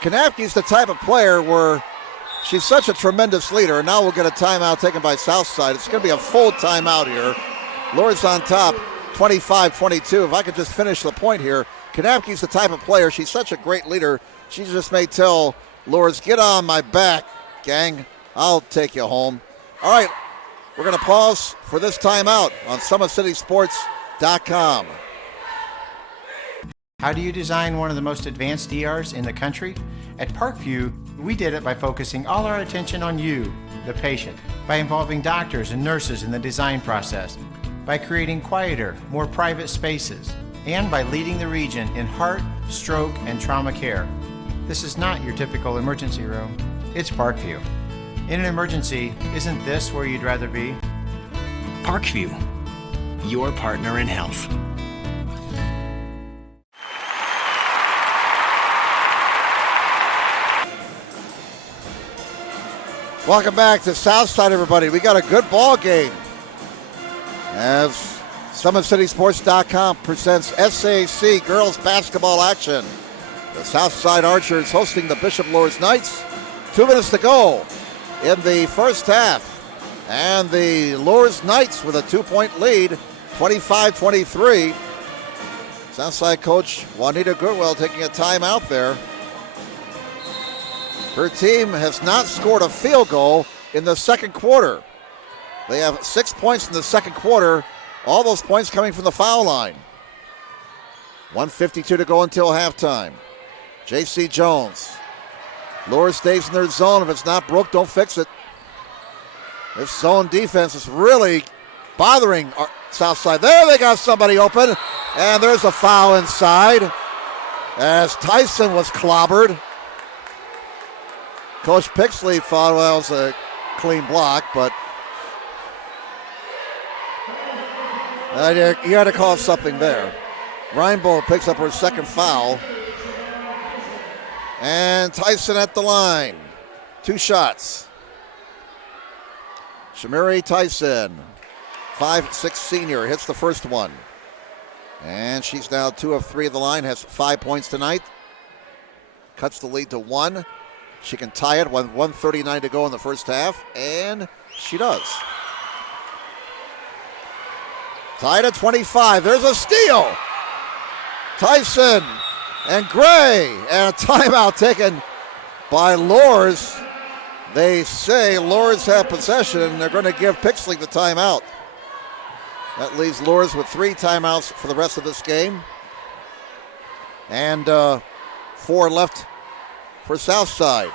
Kanapke's the type of player where she's such a tremendous leader. Now we'll get a timeout taken by Southside. It's going to be a full timeout here. Luers on top, 25-22. If I could just finish the point here. Kanapke's the type of player. She's such a great leader. She just may tell Luers, get on my back, gang. I'll take you home. All right, we're going to pause for this timeout on SummitCitySports.com. How do you design one of the most advanced ERs in the country? At Parkview, we did it by focusing all our attention on you, the patient, by involving doctors and nurses in the design process, by creating quieter, more private spaces, and by leading the region in heart, stroke, and trauma care. This is not your typical emergency room. It's Parkview. In an emergency, isn't this where you'd rather be? Parkview, your partner in health. Welcome back to Southside, everybody. We got a good ball game as SummitCitySports.com presents SAC girls basketball action. The Southside Archers hosting the Bishop Luers Knights. 2 minutes to go in the first half. And the Luers Knights with a 2-point lead, 25-23. Southside coach Juanita Goodwell taking a timeout there. Her team has not scored a field goal in the second quarter. They have 6 points in the second quarter, all those points coming from the foul line. 1:52 to go until halftime. J.C. Jones. Luers stays in their zone. If it's not broke, don't fix it. This zone defense is really bothering Southside. There they got somebody open, and there's a foul inside as Tyson was clobbered. Coach Pixley thought, well, it was a clean block, but you got to call something there. Reinbold picks up her second foul. And Tyson at the line. 2 shots. Shamiri Tyson, 5'6" senior, hits the first one. And she's now 2 of 3 at the line, has 5 points tonight. Cuts the lead to 1. She can tie it with 1:39 to go in the first half, and she does. Tied at 25. There's a steal. Tyson and Gray, and a timeout taken by Luers. They say Luers have possession, and they're going to give Pixley the timeout. That leaves Luers with 3 timeouts for the rest of this game. And 4 left for Southside.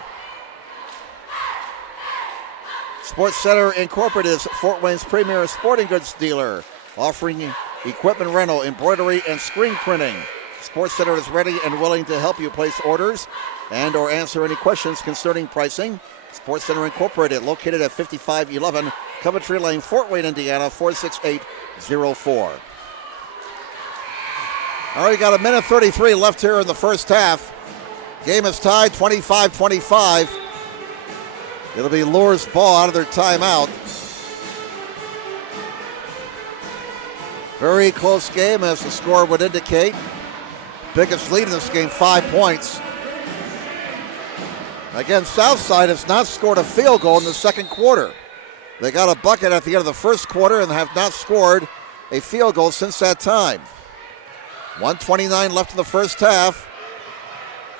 Sports Center Incorporated is Fort Wayne's premier sporting goods dealer, offering equipment rental, embroidery, and screen printing. Sports Center is ready and willing to help you place orders and or answer any questions concerning pricing. Sports Center Incorporated, located at 5511 Coventry Lane, Fort Wayne, Indiana, 46804. All right, we got 1:33 left here in the first half. Game is tied 25-25. It'll be Luers' ball out of their timeout. Very close game, as the score would indicate. Biggest lead in this game, 5 points. Again, Southside has not scored a field goal in the second quarter. They got a bucket at the end of the first quarter and have not scored a field goal since that time. 1:29 left in the first half.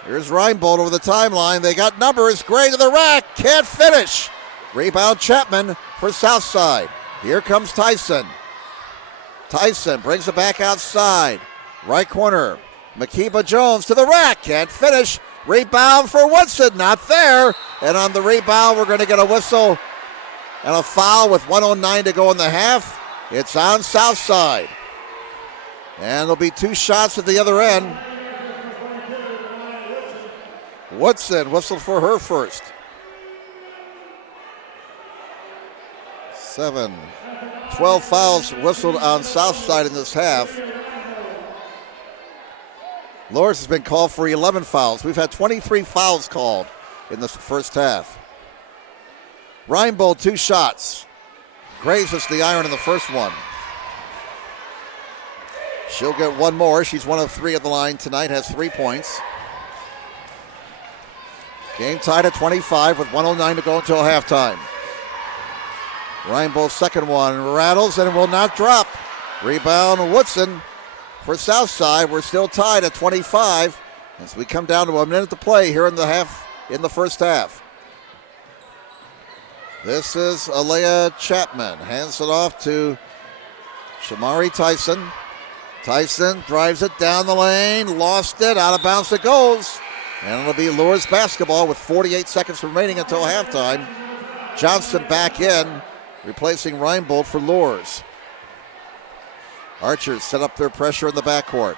Here's Reinbold over the timeline. They got numbers. Gray to the rack. Can't finish. Rebound Chapman for Southside. Here comes Tyson. Tyson brings it back outside. Right corner. Makiba Jones to the rack. Can't finish. Rebound for Woodson. Not there. And on the rebound, we're going to get a whistle and a foul with 1:09 to go in the half. It's on Southside. And there'll be 2 shots at the other end. Woodson whistled for her first. 12 fouls whistled on Southside in this half. Luers has been called for 11 fouls. We've had 23 fouls called in this first half. Reinbold, 2 shots. Grazes the iron in the first one. She'll get 1 more. She's 1 of 3 at the line tonight, has 3 points. Game tied at 25 with 1:09 to go until halftime. Reinbold's second one rattles and will not drop. Rebound Woodson for Southside. We're still tied at 25 as we come down to a minute to play here in the first half. This is Alea Chapman. Hands it off to Shamari Tyson. Tyson drives it down the lane, lost it, out of bounds it goes. And it'll be Luers basketball with 48 seconds remaining until halftime. Johnson back in, replacing Reinbold for Luers. Archers set up their pressure in the backcourt.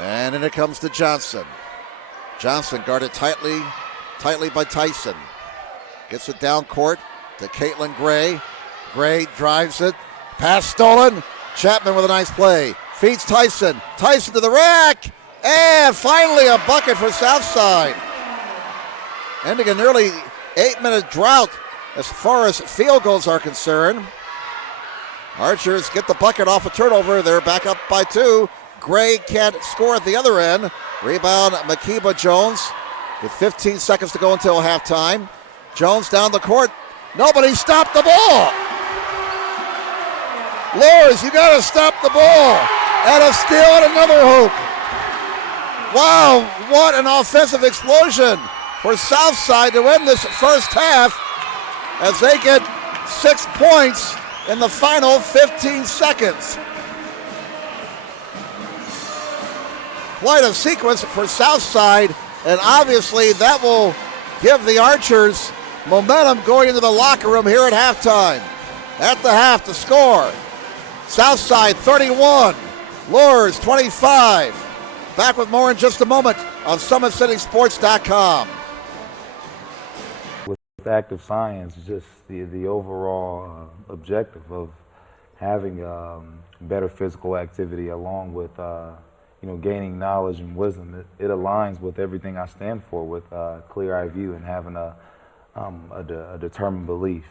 And then it comes to Johnson. Johnson guarded tightly by Tyson. Gets it down court to Caitlin Gray. Gray drives it. Pass stolen. Chapman with a nice play. Feeds Tyson. Tyson to the rack. And finally a bucket for Southside. Ending a nearly 8-minute drought as far as field goals are concerned. Archers get the bucket off a turnover. They're back up by 2. Gray can't score at the other end. Rebound Makiba Jones with 15 seconds to go until halftime. Jones down the court. Nobody stopped the ball. Luers, you got to stop the ball. And a steal and another hoop. Wow, what an offensive explosion for Southside to end this first half as they get 6 points in the final 15 seconds. Quite a sequence for Southside, and obviously that will give the Archers momentum going into the locker room here at halftime. At the half, the score: Southside 31, Luers 25. Back with more in just a moment on SummitCitySports.com. Active science, just the overall objective of having better physical activity along with gaining knowledge and wisdom. It aligns with everything I stand for, with clear-eye view and having a determined belief,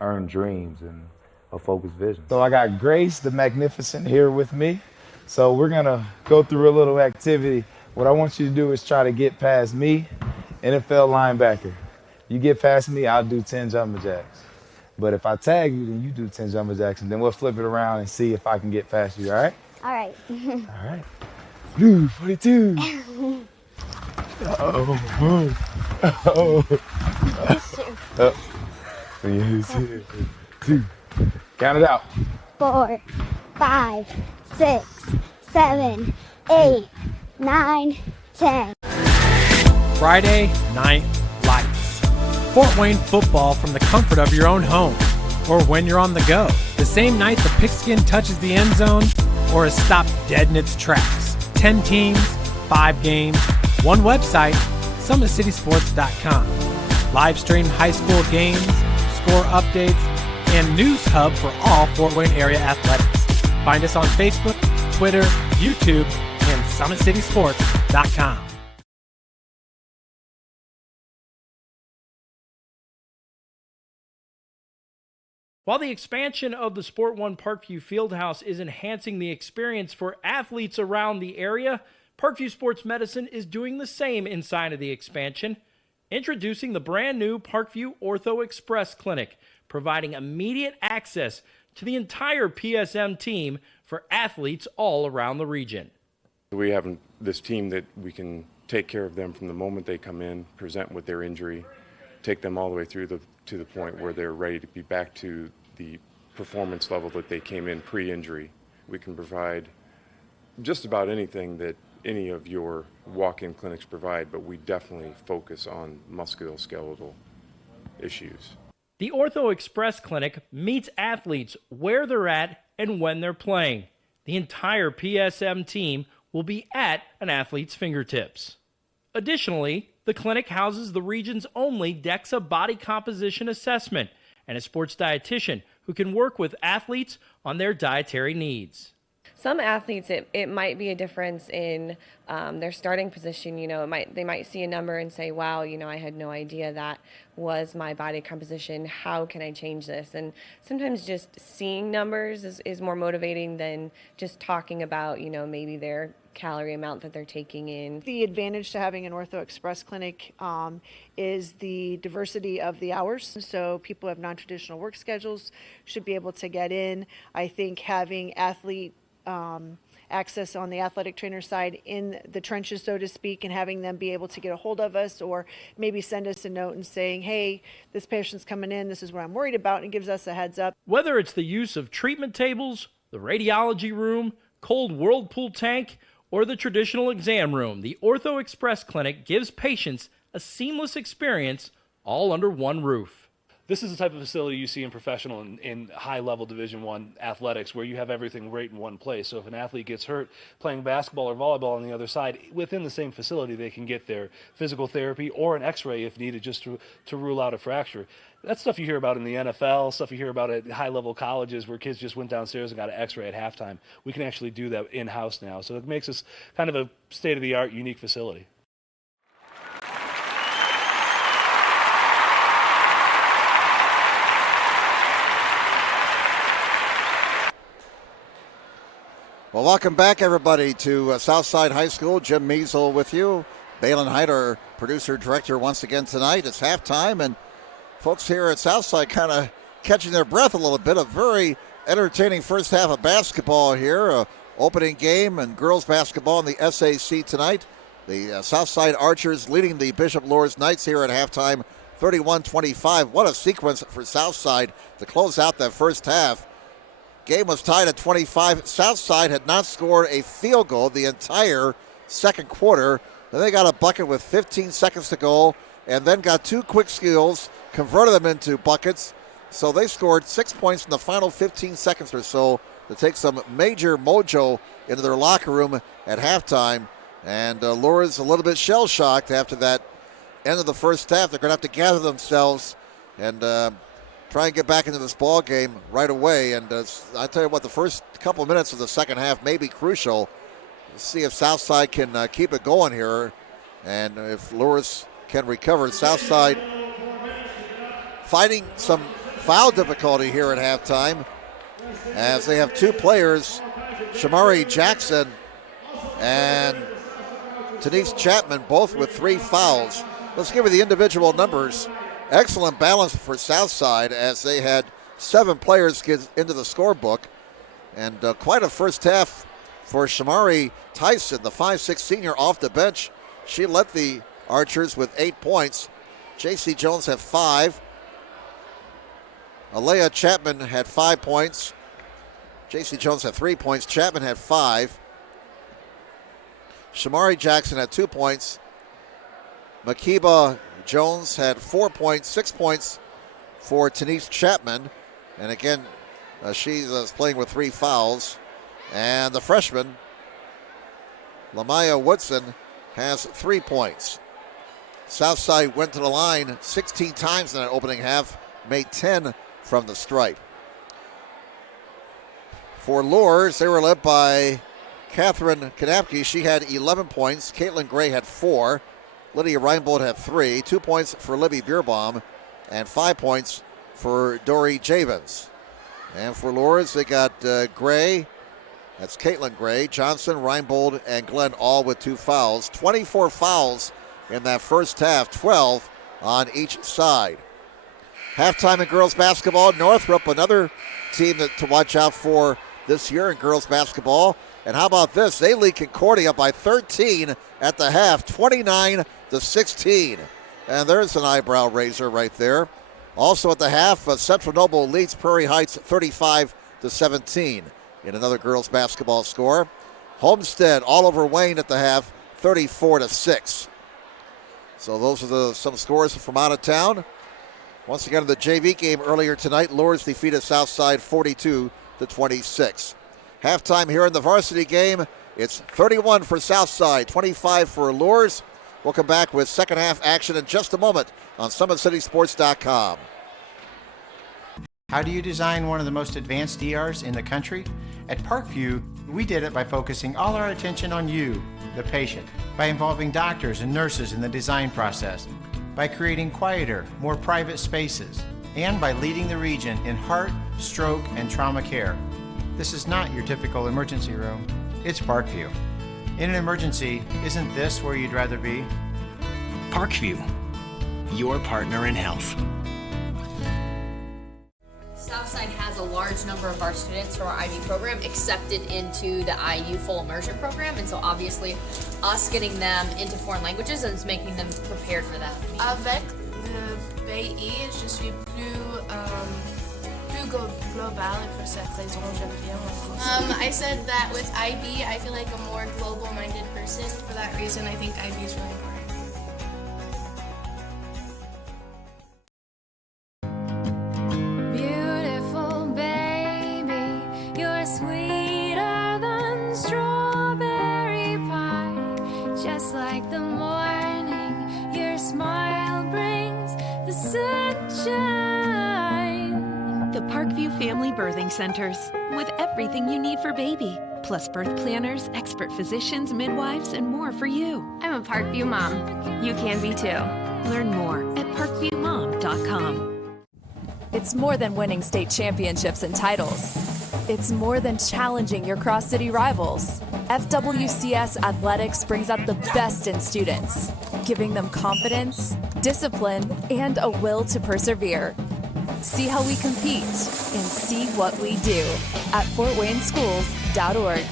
earned dreams and a focused vision. So I got Grace the Magnificent here with me. So we're gonna go through a little activity. What I want you to do is try to get past me, NFL linebacker. You get past me, I'll do 10 jumping jacks. But if I tag you, then you do 10 jumping jacks, and then we'll flip it around and see if I can get past you, all right? All right. All right. Blue 42. Oh. Two. Count it out. 4, 5, 6, 7, 8, 9, 10. Friday Night Lights. Fort Wayne football from the comfort of your own home, or when you're on the go. The same night the pigskin touches the end zone, or is stopped dead in its tracks. 10 teams, 5 games, one website, SummitCitySports.com. Live stream high school games, score updates, and news hub for all Fort Wayne area athletics. Find us on Facebook, Twitter, YouTube, and SummitCitySports.com. While the expansion of the Sport One Parkview Fieldhouse is enhancing the experience for athletes around the area, Parkview Sports Medicine is doing the same inside of the expansion. Introducing the brand new Parkview Ortho Express Clinic, providing immediate access to the entire PSM team for athletes all around the region. We have this team that we can take care of them from the moment they come in, present with their injury, take them all the way through to the point where they're ready to be back to the performance level that they came in pre-injury. We can provide just about anything that any of your walk-in clinics provide, but we definitely focus on musculoskeletal issues. The Ortho Express Clinic meets athletes where they're at and when they're playing. The entire PSM team will be at an athlete's fingertips. Additionally, the clinic houses the region's only DEXA body composition assessment and a sports dietitian who can work with athletes on their dietary needs. Some athletes, it might be a difference in their starting position. They might see a number and say, wow, I had no idea that was my body composition. How can I change this? And sometimes just seeing numbers is more motivating than just talking about, maybe their calorie amount that they're taking in. The advantage to having an Ortho Express clinic is the diversity of the hours. So people who have non-traditional work schedules should be able to get in. I think having athlete access on the athletic trainer side in the trenches, so to speak, and having them be able to get a hold of us or maybe send us a note and saying, hey, this patient's coming in, this is what I'm worried about, and it gives us a heads up. Whether it's the use of treatment tables, the radiology room, cold whirlpool tank, or the traditional exam room, the Ortho Express Clinic gives patients a seamless experience all under one roof. This is the type of facility you see in professional and high-level Division I athletics where you have everything right in one place. So if an athlete gets hurt playing basketball or volleyball on the other side, within the same facility they can get their physical therapy or an x-ray if needed just to rule out a fracture. That's stuff you hear about in the NFL, stuff you hear about at high-level colleges where kids just went downstairs and got an x-ray at halftime. We can actually do that in-house now. So it makes us kind of a state-of-the-art, unique facility. Well, welcome back, everybody, to Southside High School. Jim Measle with you. Balin Height, our producer-director, once again tonight. It's halftime, and folks here at Southside kind of catching their breath a little bit. A very entertaining first half of basketball here. Opening game and girls basketball in the SAC tonight. The Southside Archers leading the Bishop Luers Knights here at halftime, 31-25. What a sequence for Southside to close out that first half. Game was tied at 25. Southside had not scored a field goal the entire second quarter. Then they got a bucket with 15 seconds to go and then got two quick steals, converted them into buckets. So they scored 6 points in the final 15 seconds or so to take some major mojo into their locker room at halftime. And Luers a little bit shell-shocked after that end of the first half. They're going to have to gather themselves and try and get back into this ball game right away. And I tell you what, the first couple of minutes of the second half may be crucial. Let's see if Southside can keep it going here, and if Luers can recover. Southside fighting some foul difficulty here at halftime, as they have two players, Shamari Jackson and Denise Chapman, both with 3 fouls. Let's give you the individual numbers. Excellent balance for Southside, as they had 7 players get into the scorebook, and quite a first half for Shamari Tyson, the 5'6" senior off the bench. She led the Archers with 8 points. J.C. Jones had 5. Alea Chapman had 5 points. J.C. Jones had 3 points. Chapman had 5. Shamari Jackson had 2 points. Makiba Jones had 4 points, 6 points for Denise Chapman. And again, she's playing with 3 fouls. And the freshman, Lamaya Woodson, has 3 points. Southside went to the line 16 times in that opening half, made 10 from the stripe. For Luers, they were led by Catherine Kanapke. She had 11 points. Caitlin Gray had 4. Lydia Reinbold had 3. 2 points for Libby Bierbaum, and 5 points for Dory Javens. And for Luers, they got Gray, that's Caitlin Gray, Johnson, Reinbold, and Glenn, all with 2 fouls. 24 fouls in that first half, 12 on each side. Halftime in girls basketball, Northrop, another team to watch out for this year in girls basketball. And how about this? They lead Concordia by 13 at the half, 29-16. And there's an eyebrow raiser right there. Also at the half, Central Noble leads Prairie Heights 35-17 in another girls basketball score. Homestead all over Wayne at the half, 34-6. So those are some scores from out of town. Once again, in the JV game earlier tonight, Luers defeated Southside 42-26. Halftime here in the varsity game, it's 31 for Southside, 25 for Luers. We'll come back with second half action in just a moment on SummitCitySports.com. How do you design one of the most advanced ERs in the country? At Parkview, we did it by focusing all our attention on you, the patient, by involving doctors and nurses in the design process, by creating quieter, more private spaces, and by leading the region in heart, stroke, and trauma care. This is not your typical emergency room. It's Parkview. In an emergency, isn't this where you'd rather be? Parkview, your partner in health. Southside has a large number of our students from our IB program accepted into the IU full immersion program, and so obviously us getting them into foreign languages is making them prepared for that. Avec le pays, je suis plus global et pour cette raison j'aime bien mon français. I said that with IB, I feel like a more global-minded person. For that reason, I think IB is really important. Beautiful baby, you're sweeter than strawberry pie. Just like the morning, your smile brings the sunshine. The Parkview Family Birthing Centers, with everything you need for baby, plus birth planners, expert physicians, midwives, and more for you. I'm a Parkview mom. You can be too. Learn more at parkviewmom.com. It's more than winning state championships and titles. It's more than challenging your cross-city rivals. FWCS Athletics brings out the best in students, giving them confidence, discipline, and a will to persevere. See how we compete and see what we do at fortwayneschools.org.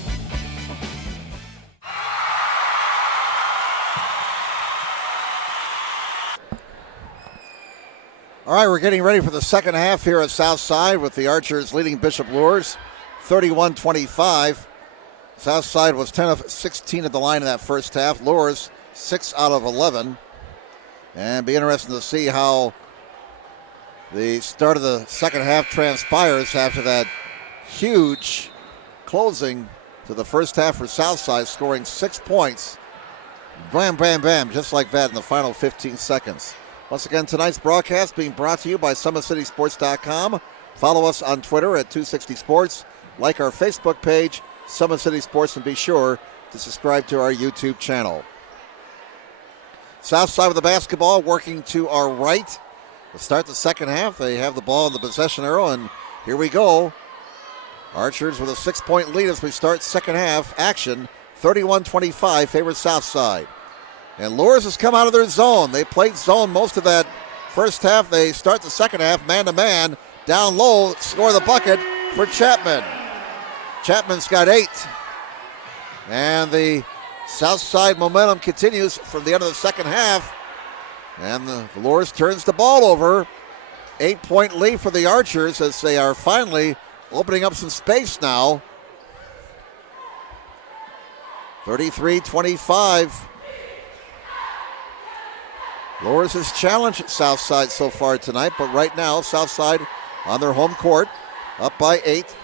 All right, we're getting ready for the second half here at Southside with the Archers leading Bishop Luers 31-25. Southside was 10 of 16 at the line in that first half. Luers 6 out of 11. And be interesting to see how the start of the second half transpires after that huge closing to the first half for Southside, scoring 6 points Bam, bam, bam, just like that in the final 15 seconds. Once again, tonight's broadcast being brought to you by SummitCitySports.com. Follow us on Twitter at 260 Sports. Like our Facebook page, Summit City Sports, and be sure to subscribe to our YouTube channel. South side of the basketball working to our right. To start the second half, they have the ball in the possession arrow, and here we go. Archers with a 6-point lead as we start second half action. 31-25 favors Southside. And Luers has come out of their zone. They played zone most of that first half. They start the second half man-to-man. Down low, score the bucket for Chapman. Chapman's got 8. And the Southside momentum continues from the end of the second half. And the Luers turns the ball over. 8-point lead for the Archers as they are finally opening up some space now. 33-25. Luers has challenged Southside so far tonight, but right now Southside on their home court, up by 8.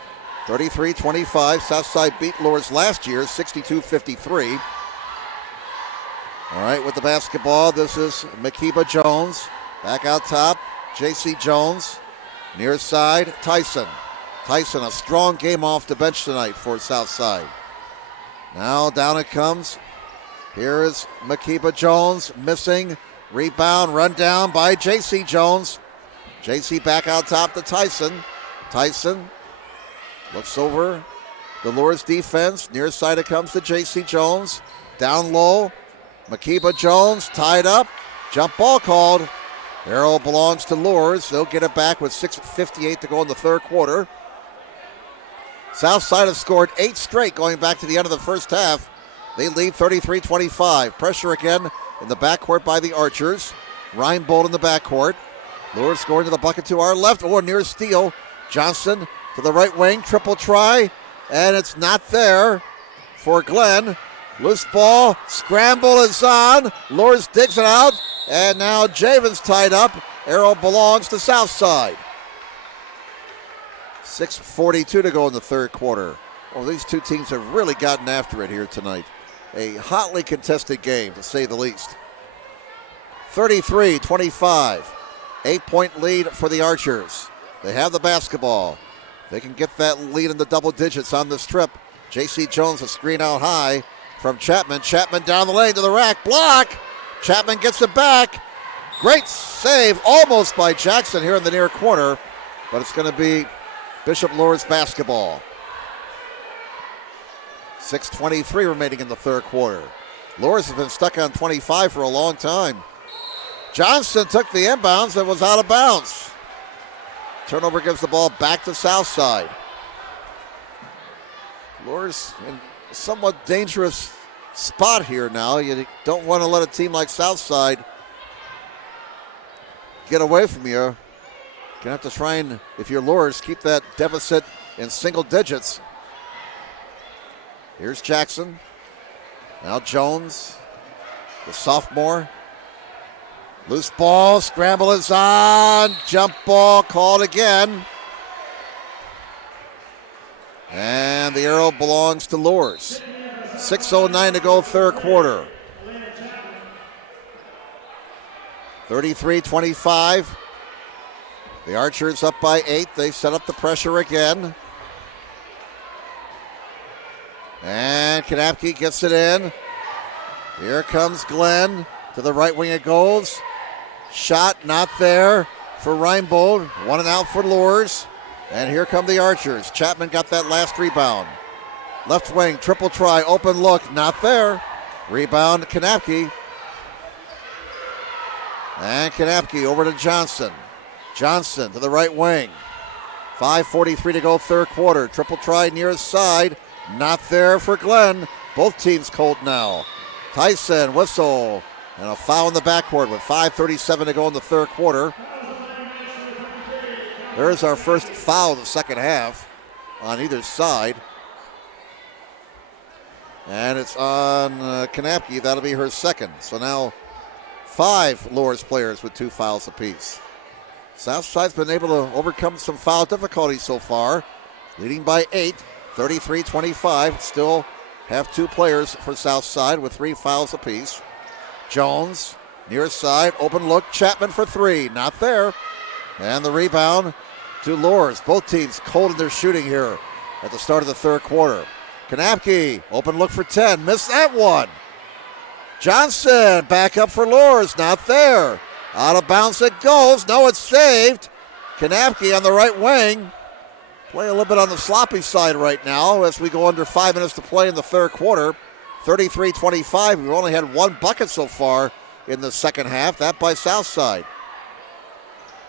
33-25. Southside beat Luers last year, 62-53. All right, with the basketball, this is Makiba Jones. Back out top, J.C. Jones. Near side, Tyson. Tyson, a strong game off the bench tonight for Southside. Now down it comes. Here is Makiba Jones, missing. Rebound, run down by J.C. Jones. J.C. back out top to Tyson. Tyson looks over the Luers defense. Near side it comes to J.C. Jones. Down low. Makiba Jones tied up. Jump ball called. Arrow belongs to Luers. They'll get it back with 6:58 to go in the third quarter. Southside has scored 8 straight going back to the end of the first half. They lead 33-25. Pressure again in the backcourt by the Archers. Reinbold in the backcourt. Luers scoring to the bucket to our left. Oh, near steal. Johnson to the right wing. Triple try. And it's not there for Glenn. Loose ball. Scramble is on. Luers digs it out. And now Javen's tied up. Arrow belongs to Southside. 6:42 to go in the third quarter. Well, these two teams have really gotten after it here tonight. A hotly contested game, to say the least. 33-25. 8-point lead for the Archers. They have the basketball. They can get that lead in the double digits on this trip. J.C. Jones, a screen out high from Chapman. Chapman down the lane to the rack. Block! Chapman gets it back. Great save, almost by Jackson here in the near corner. But it's going to be Bishop Luers basketball. 6:23 remaining in the third quarter. Luers has been stuck on 25 for a long time. Johnson took the inbounds and was out of bounds. Turnover gives the ball back to Southside. Luers in a somewhat dangerous spot here now. You don't want to let a team like Southside get away from you. You're going to have to try and, if you're Luers, keep that deficit in single digits. Here's Jackson. Now Jones, the sophomore. Loose ball, scramble is on. Jump ball called again. And the arrow belongs to Luers. 6:09 to go, third quarter. 33-25. The Archers up by 8. They set up the pressure again. And Kanapke gets it in. Here comes Glenn. To the right wing it goes. Shot not there for Reinbold. 1 and out for Luers. And here come the Archers. Chapman got that last rebound. Left wing, triple try, open look, not there. Rebound, Kanapke. And Kanapke over to Johnson. Johnson to the right wing. 5:43 to go, third quarter. Triple try near his side. Not there for Glenn. Both teams cold now. Tyson, whistle. And a foul in the backcourt with 5:37 to go in the third quarter. There's our first foul of the second half on either side. And it's on Kanapke. That'll be her second. So now 5 Luers players with 2 fouls apiece. Southside's been able to overcome some foul difficulty so far. Leading by 8, 33-25. Still have two players for Southside with 3 fouls apiece. Jones, near side, open look, Chapman for 3, not there. And the rebound to Luers. Both teams cold in their shooting here at the start of the third quarter. Kanapke, open look for 10, missed that one. Johnson, back up for Luers, not there. Out of bounds it goes, no, it's saved. Kanapke on the right wing. Play a little bit on the sloppy side right now as we go under 5 minutes to play in the third quarter. 33-25, we've only had 1 bucket so far in the second half, that by Southside.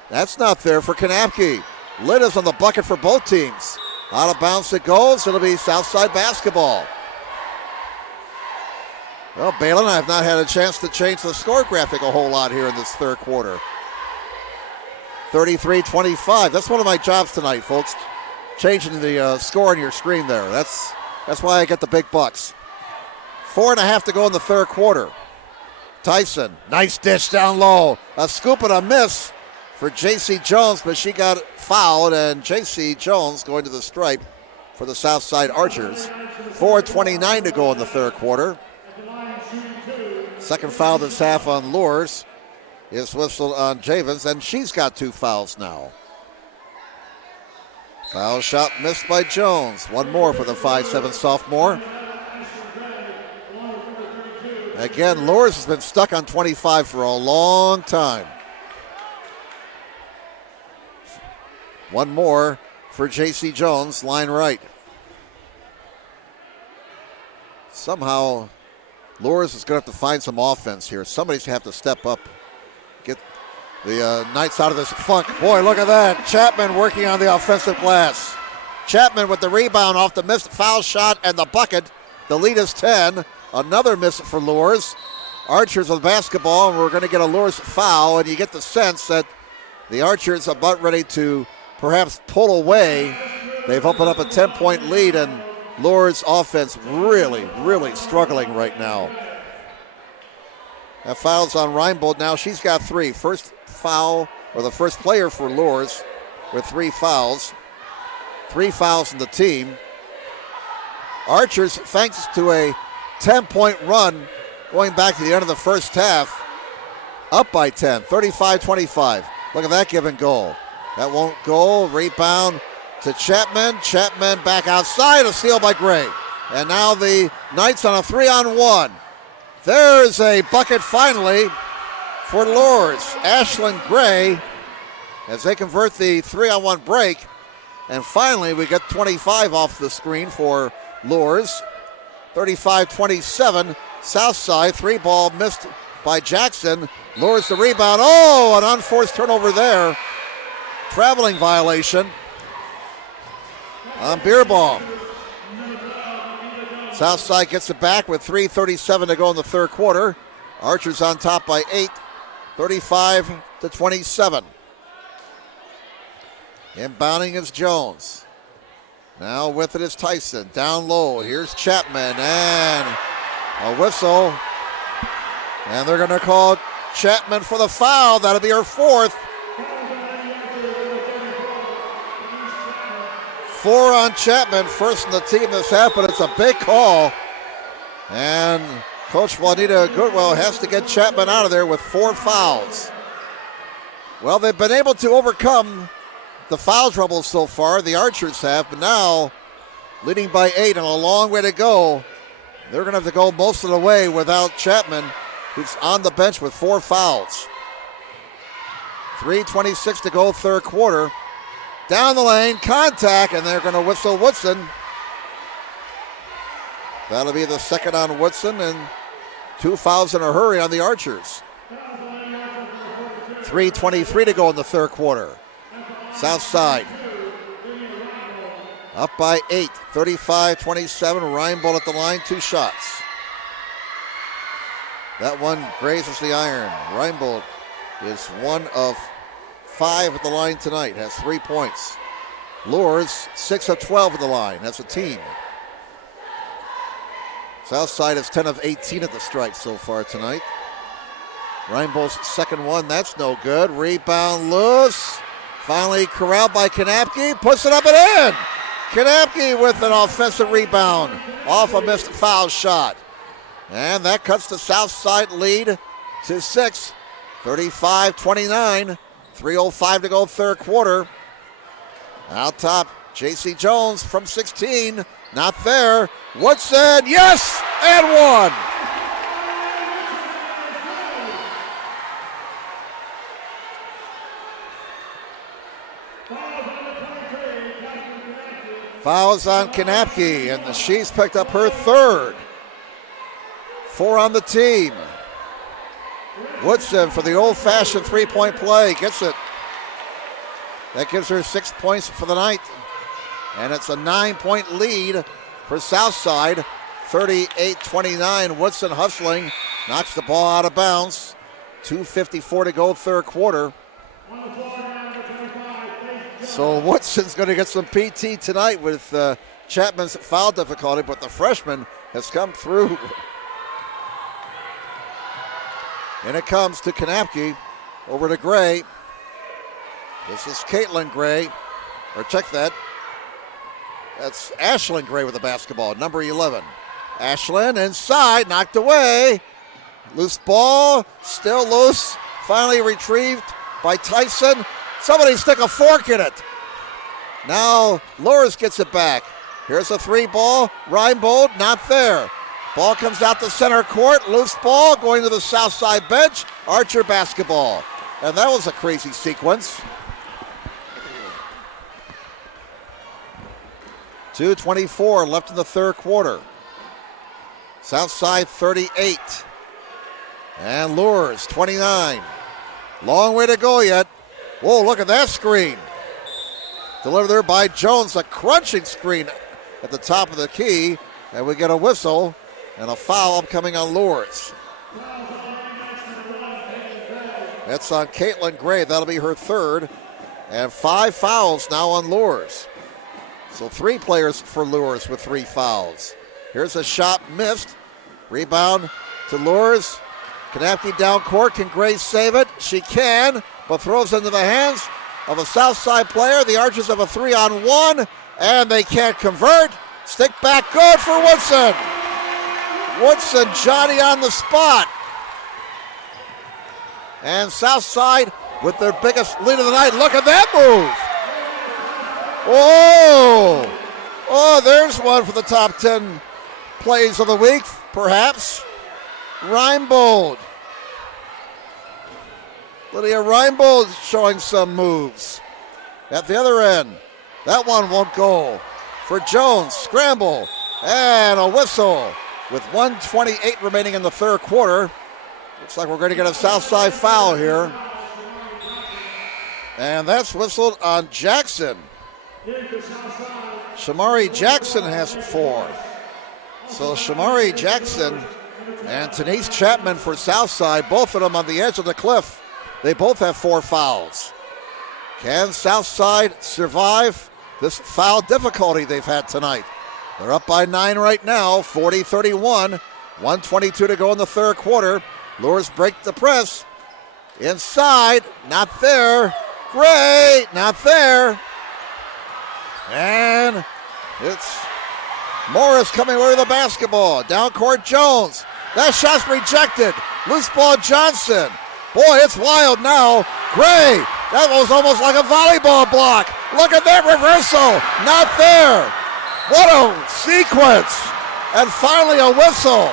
That's not there for Kanapke. Lid is on the bucket for both teams. Out of bounds it goes, it'll be Southside basketball. Well, Balin, I have not had a chance to change the score graphic a whole lot here in this third quarter. 33-25, that's one of my jobs tonight, folks. Changing the score on your screen there. That's why I get the big bucks. 4.5 to go in the third quarter. Tyson, nice dish down low. A scoop and a miss for J.C. Jones, but she got fouled, and J.C. Jones going to the stripe for the Southside Archers. 4:29 to go in the third quarter. Second foul this half on Luers is whistled on Javens, and she's got 2 fouls now. Foul shot missed by Jones. One more for the 5'7" sophomore. Again, Luers has been stuck on 25 for a long time. One more for J.C. Jones, line right. Somehow, Luers is going to have to find some offense here. Somebody's going to have to step up, get the Knights out of this funk. Boy, look at that. Chapman working on the offensive glass. Chapman with the rebound off the missed foul shot and the bucket. The lead is 10. Another miss for Luers. Archers with basketball, and we're going to get a Luers foul, and you get the sense that the Archers are about ready to perhaps pull away. They've opened up a 10-point lead, and Luers offense really, really struggling right now. That foul's on Reinbold now. She's got 3. First foul, or the first player for Luers with 3 fouls. 3 fouls in the team. Archers, thanks to a 10-point run going back to the end of the first half, up by 10, 35-25. Look at that give and go. That won't go. Rebound to Chapman. Chapman back outside. A steal by Gray. And now the Knights on a 3-on-1. There's a bucket finally for Luers. Ashlyn Gray as they convert the 3-on-1 break. And finally we get 25 off the screen for Luers. 35-27. Southside. 3-ball missed by Jackson. Luers the rebound. Oh, an unforced turnover there. Traveling violation on Beerbaum. Southside gets it back with 3:37 to go in the third quarter. Archers on top by 8, 35-27. Inbounding is Jones. Now with it is Tyson. Down low. Here's Chapman and a whistle. And they're going to call Chapman for the foul. That'll be her 4th. 4 on Chapman, first in the team this half, but it's a big call. And Coach Juanita Goodwell has to get Chapman out of there with 4 fouls. Well, they've been able to overcome the foul trouble so far, the Archers have, but now leading by 8 and a long way to go. They're going to have to go most of the way without Chapman, who's on the bench with 4 fouls. 3:26 to go, third quarter. Down the lane, contact, and they're going to whistle Woodson. That'll be the second on Woodson, and 2 fouls in a hurry on the Archers. 3:23 to go in the third quarter. Southside up by 8, 35-27. Reinbold at the line, 2 shots. That one grazes the iron. Reinbold is 1 of 5 at the line tonight, has 3 points. Luers, 6 of 12 at the line, that's a team. Southside is 10 of 18 at the strike so far tonight. Reinbold's second one, that's no good. Rebound loose. Finally corralled by Kanapke, puts it up and in. Kanapke with an offensive rebound off a missed foul shot. And that cuts the Southside lead to 6, 35-29. 3:05 to go third quarter. Out top, J.C. Jones from 16. Not there. Woodson, yes, and one. Fouls on Kanapke, and she's picked up her third. 4 on the team. Woodson for the old-fashioned three-point play. Gets it. That gives her 6 points for the night. And it's a 9-point lead for Southside. 38-29. Woodson hustling. Knocks the ball out of bounds. 2:54 to go third quarter. So Woodson's going to get some PT tonight with Chapman's foul difficulty, but the freshman has come through. And it comes to Kanapke, over to Gray. This is Caitlin Gray, or check that. That's Ashlyn Gray with the basketball, number 11. Ashlyn inside, knocked away. Loose ball, still loose. Finally retrieved by Tyson. Somebody stick a fork in it. Now Luers gets it back. Here's a 3 ball. Reinbold, not there. Ball comes out to center court. Loose ball going to the south side bench. Archer basketball. And that was a crazy sequence. 2:24 left in the third quarter. Southside 38. And Luers 29. Long way to go yet. Whoa, look at that screen. Delivered there by Jones, a crunching screen at the top of the key. And we get a whistle and a foul upcoming on Luers. That's on Caitlin Gray. That'll be her third. And 5 fouls now on Luers. So 3 players for Luers with 3 fouls. Here's a shot missed. Rebound to Luers. Kanapke down court. Can Gray save it? She can, but throws into the hands of a Southside player. The Archers have a 3-on-1, and they can't convert. Stick back good for Woodson. Woodson, Johnny on the spot. And Southside with their biggest lead of the night. Look at that move. Whoa. Oh, there's one for the top 10 plays of the week, perhaps. Reinbold. Lydia Reinbold showing some moves. At the other end, that one won't go. For Jones, scramble, and a whistle with 1:28 remaining in the third quarter. Looks like we're going to get a Southside foul here. And that's whistled on Jackson. Shamari Jackson has 4. So Shamari Jackson and Denise Chapman for Southside, both of them on the edge of the cliff. They both have 4 fouls. Can Southside survive this foul difficulty they've had tonight? They're up by 9 right now, 40-31. 1:22 to go in the third quarter. Luers break the press. Inside, not there. Gray, not there. And it's Morris coming away with the basketball. Down court, Jones. That shot's rejected. Loose ball, Johnson. Boy, it's wild now. Gray, that was almost like a volleyball block. Look at that reversal. Not there. What a sequence. And finally a whistle.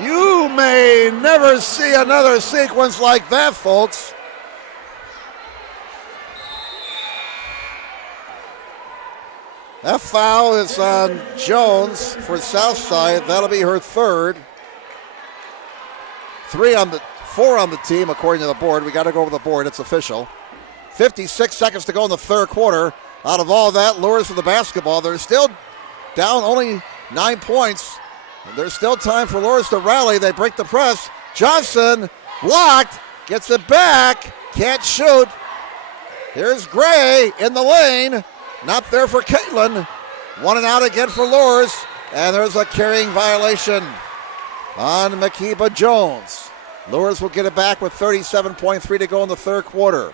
You may never see another sequence like that, folks. That foul is on Jones for Southside. That'll be her third. 4 on the team, according to the board. We got to go over the board. It's official. 56 seconds to go in the third quarter. Out of all that, Luers for the basketball. They're still down only 9 points. And there's still time for Luers to rally. They break the press. Johnson blocked. Gets it back. Can't shoot. Here's Gray in the lane. Not there for Caitlin. 1 and out again for Luers. And there's a carrying violation on Makiba Jones. Luers will get it back with 37.3 to go in the third quarter.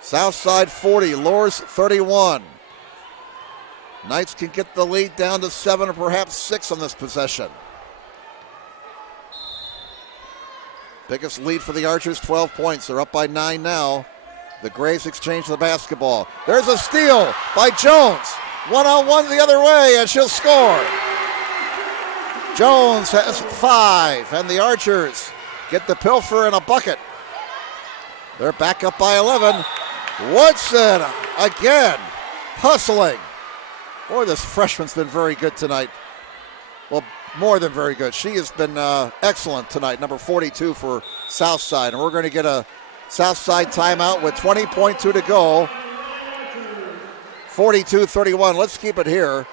Southside 40, Luers 31. Knights can get the lead down to 7 or perhaps 6 on this possession. Biggest lead for the Archers, 12 points. They're up by 9 now. The Grays exchange the basketball. There's a steal by Jones. One-on-one the other way, and she'll score. Jones has 5, and the Archers get the pilfer in a bucket. They're back up by 11. Woodson again, hustling. Boy, this freshman's been very good tonight. Well, more than very good. She has been excellent tonight, number 42 for Southside. And we're going to get a Southside timeout with 20.2 to go. 42-31. Let's keep it here.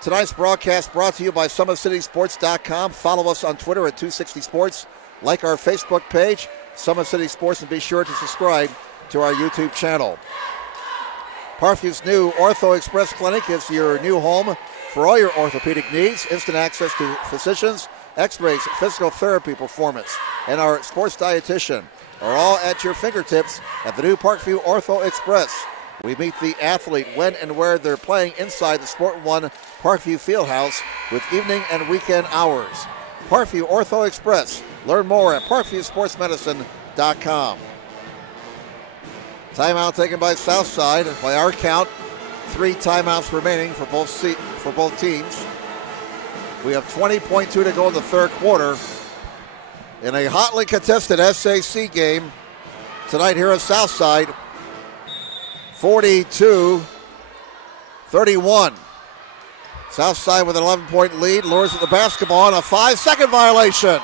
Tonight's broadcast brought to you by SummitCitySports.com. Follow us on Twitter at 260sports. Like our Facebook page, Summit City Sports, and be sure to subscribe to our YouTube channel. Parkview's new Ortho Express Clinic is your new home for all your orthopedic needs. Instant access to physicians, x-rays, physical therapy performance, and our sports dietitian are all at your fingertips at the new Parkview Ortho Express. We meet the athlete when and where they're playing inside the Sport One Parkview Fieldhouse with evening and weekend hours. Parkview Ortho Express. Learn more at parkviewsportsmedicine.com. Timeout taken by Southside. By our count, 3 timeouts remaining for both teams. We have 20.2 to go in the third quarter in a hotly contested SAC game tonight here at Southside. 42-31. Southside with an 11-point lead. Luers at the basketball and a 5-second violation.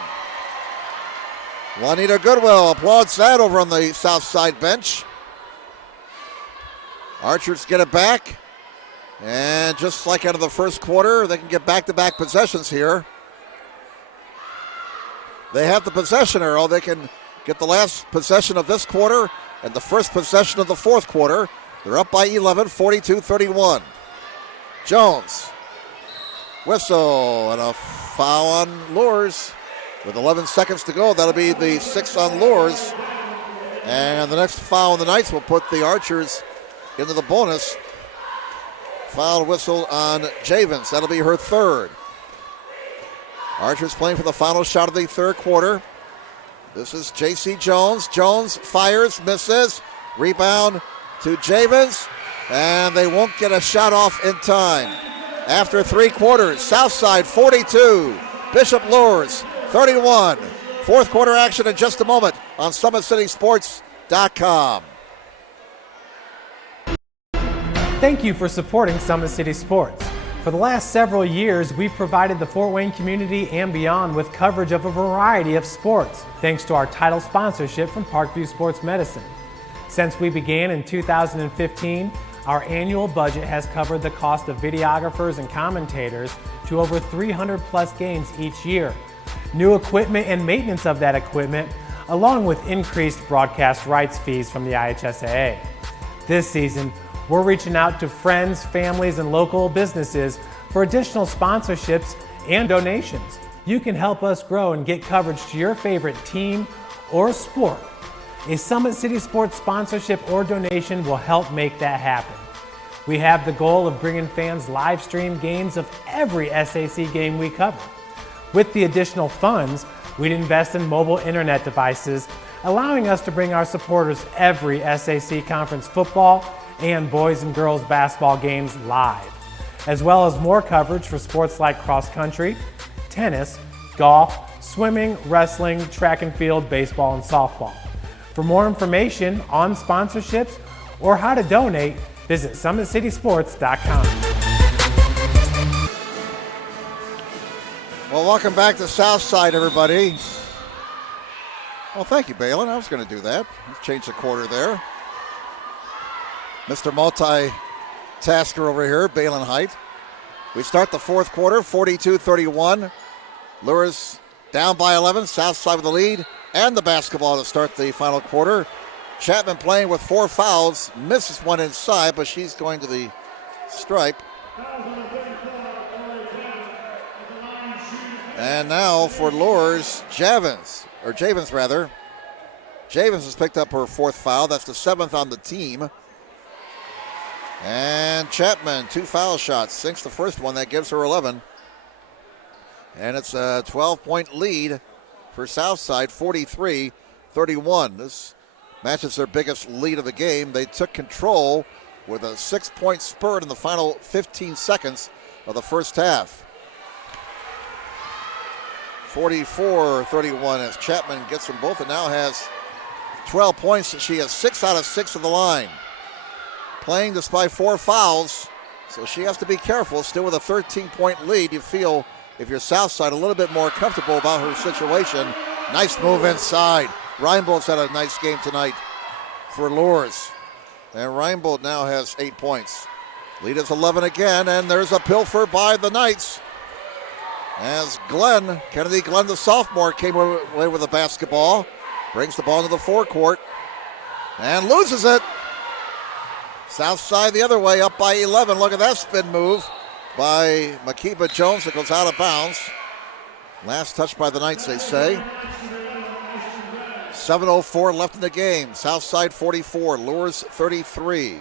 Juanita Goodwill applauds that over on the Southside bench. Archers get it back. And just like out of the first quarter, they can get back-to-back possessions here. They have the possession arrow. They can get the last possession of this quarter and the first possession of the fourth quarter. They're up by 11, 42-31. Jones. Whistle and a foul on Luers. With 11 seconds to go, that'll be the 6th on Luers. And the next foul on the Knights will put the Archers into the bonus. Foul whistle on Javens. That'll be her 3rd. Archers playing for the final shot of the third quarter. This is J.C. Jones. Jones fires, misses. Rebound to Javens. And they won't get a shot off in time. After 3 quarters, Southside 42, Bishop Luers 31. Fourth quarter action in just a moment on SummitCitySports.com. Thank you for supporting Summit City Sports. For the last several years, we've provided the Fort Wayne community and beyond with coverage of a variety of sports, thanks to our title sponsorship from Parkview Sports Medicine. Since we began in 2015, our annual budget has covered the cost of videographers and commentators to over 300 plus games each year. New equipment and maintenance of that equipment, along with increased broadcast rights fees from the IHSAA. This season, we're reaching out to friends, families, and local businesses for additional sponsorships and donations. You can help us grow and get coverage to your favorite team or sport. A Summit City Sports sponsorship or donation will help make that happen. We have the goal of bringing fans live stream games of every SAC game we cover. With the additional funds, we'd invest in mobile internet devices, allowing us to bring our supporters every SAC conference football and boys and girls basketball games live, as well as more coverage for sports like cross country, tennis, golf, swimming, wrestling, track and field, baseball, and softball. For more information on sponsorships or how to donate, visit SummitCitySports.com. Well, welcome back to Southside, everybody. Well, thank you, Balin. I was going to do that. Let's change the quarter there. Mr. Multi-tasker over here, Balin Height. We start the fourth quarter, 42-31. Luers down by 11, Southside with the lead and the basketball to start the final quarter. Chapman playing with 4 fouls, misses one inside, but she's going to the stripe. And now for Luers, Javens. Javis has picked up her 4th foul. That's the 7th on the team. And Chapman, 2 foul shots, sinks the first one. That gives her 11. And it's a 12-point lead for Southside, 43-31. This matches their biggest lead of the game. They took control with a 6-point spurt in the final 15 seconds of the first half. 44-31 as Chapman gets them both and now has 12 points. She has 6 out of 6 of the line. Playing despite 4 fouls, so she has to be careful. Still with a 13-point lead, you feel, if you're Southside, a little bit more comfortable about her situation. Nice move inside. Reinbold's had a nice game tonight for Luers. And Reinbold now has 8 points. Lead is 11 again, and there's a pilfer by the Knights. As Kennedy Glenn, the sophomore, came away with the basketball. Brings the ball into the forecourt and loses it. Southside the other way, up by 11. Look at that spin move by Makiba Jones that goes out of bounds. Last touch by the Knights, they say. 7:04 left in the game. Southside 44, Luers 33.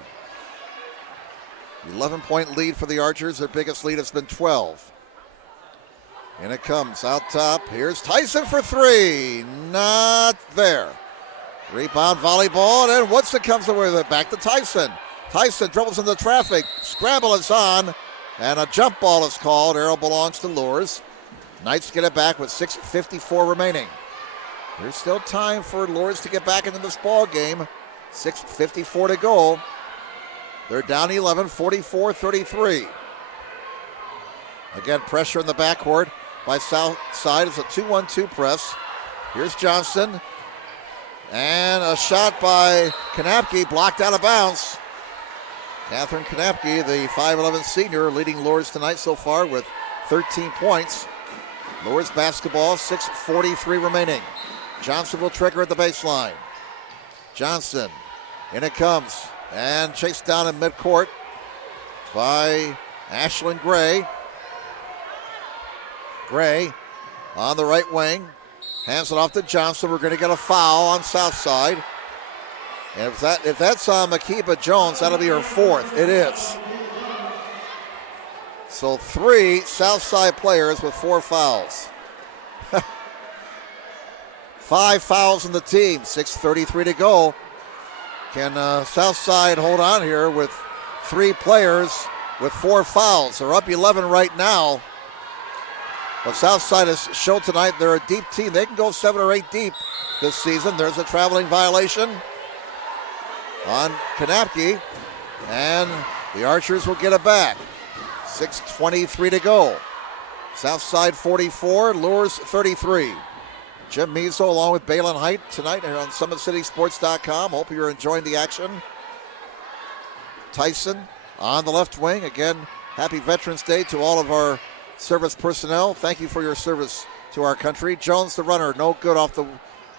11-point lead for the Archers. Their biggest lead has been 12. And it comes out top. Here's Tyson for 3. Not there. Rebound volleyball, and Woodson comes away with it. Back to Tyson. Tyson dribbles into traffic. Scramble is on, and a jump ball is called. Arrow belongs to Luers. Knights get it back with 6:54 remaining. There's still time for Luers to get back into this ball game. 6:54 to go. They're down 11, 44-33. Again, pressure in the backcourt by Southside. It's a 2-1-2 press. Here's Johnson. And a shot by Kanapke, blocked out of bounds. Catherine Kanapke, the 5'11 senior, leading Luers tonight so far with 13 points. Luers basketball, 6:43 remaining. Johnson will trigger at the baseline. Johnson, in it comes. And chased down in midcourt by Ashlyn Gray. Gray on the right wing. Hands it off to Johnson. We're going to get a foul on Southside. And if that's on Makiba Jones, that'll be her 4th. It is. So 3 Southside players with 4 fouls. 5 fouls in the team. 6:33 to go. Can Southside hold on here with 3 players with 4 fouls? They're up 11 right now. But Southside has shown tonight they're a deep team. They can go 7 or 8 deep this season. There's a traveling violation on Kanapke, and the Archers will get it back. 6:23 to go. Southside 44, Luers 33. Jim Meso along with Balin Height tonight here on SummitCitySports.com. Hope you're enjoying the action. Tyson on the left wing. Again, happy Veterans Day to all of our service personnel. Thank you for your service to our country. Jones, the runner, no good off the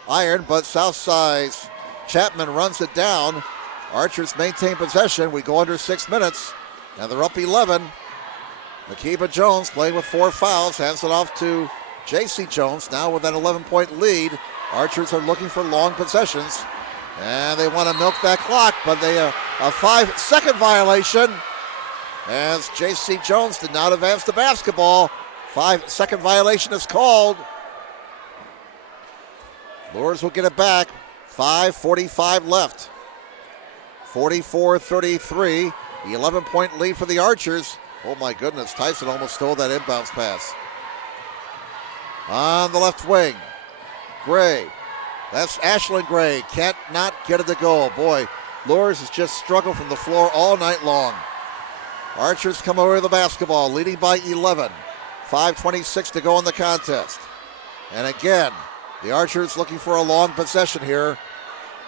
iron, but Southside's Chapman runs it down. Archers maintain possession. We go under 6 minutes, and they're up 11. Makiba Jones playing with 4 fouls, hands it off to J.C. Jones, now with an 11-point lead. Archers are looking for long possessions, and they want to milk that clock, but they a 5-second violation as J.C. Jones did not advance the basketball. 5-second violation is called. Luers will get it back. 5:45 left. 44-33, the 11-point lead for the Archers. Oh my goodness, Tyson almost stole that inbounds pass. On the left wing, Gray. That's Ashlyn Gray. Can't not get it to go. Boy, Luers has just struggled from the floor all night long. Archers come away with the basketball, leading by 11. 5:26 to go in the contest. And again, the Archers looking for a long possession here.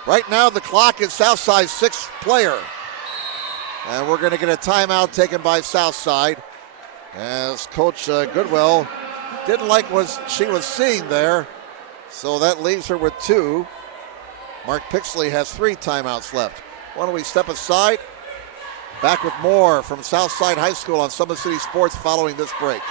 Right now, the clock is Southside's 6th player. And we're going to get a timeout taken by Southside as Coach Goodwill didn't like what she was seeing there. So that leaves her with 2. Mark Pixley has 3 timeouts left. Why don't we step aside? Back with more from Southside High School on Summit City Sports following this break.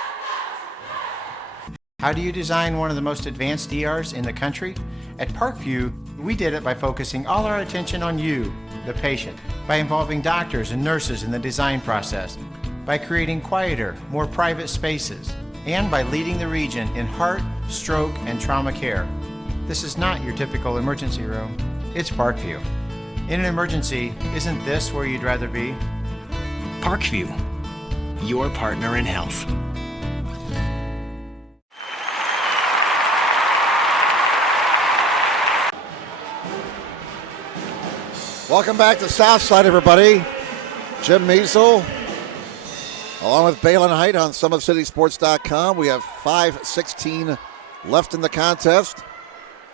How do you design one of the most advanced ERs in the country? At Parkview, We did it by focusing all our attention on you, the patient, by involving doctors and nurses in the design process, by creating quieter, more private spaces, and by leading the region in heart, stroke, and trauma care. This is not your typical emergency room. It's Parkview. In an emergency, isn't this where you'd rather be? Parkview, your partner in health. Welcome back to Southside, everybody. Jim Measle, along with Balin Height on SummitCitySports.com. We have 5:16 left in the contest.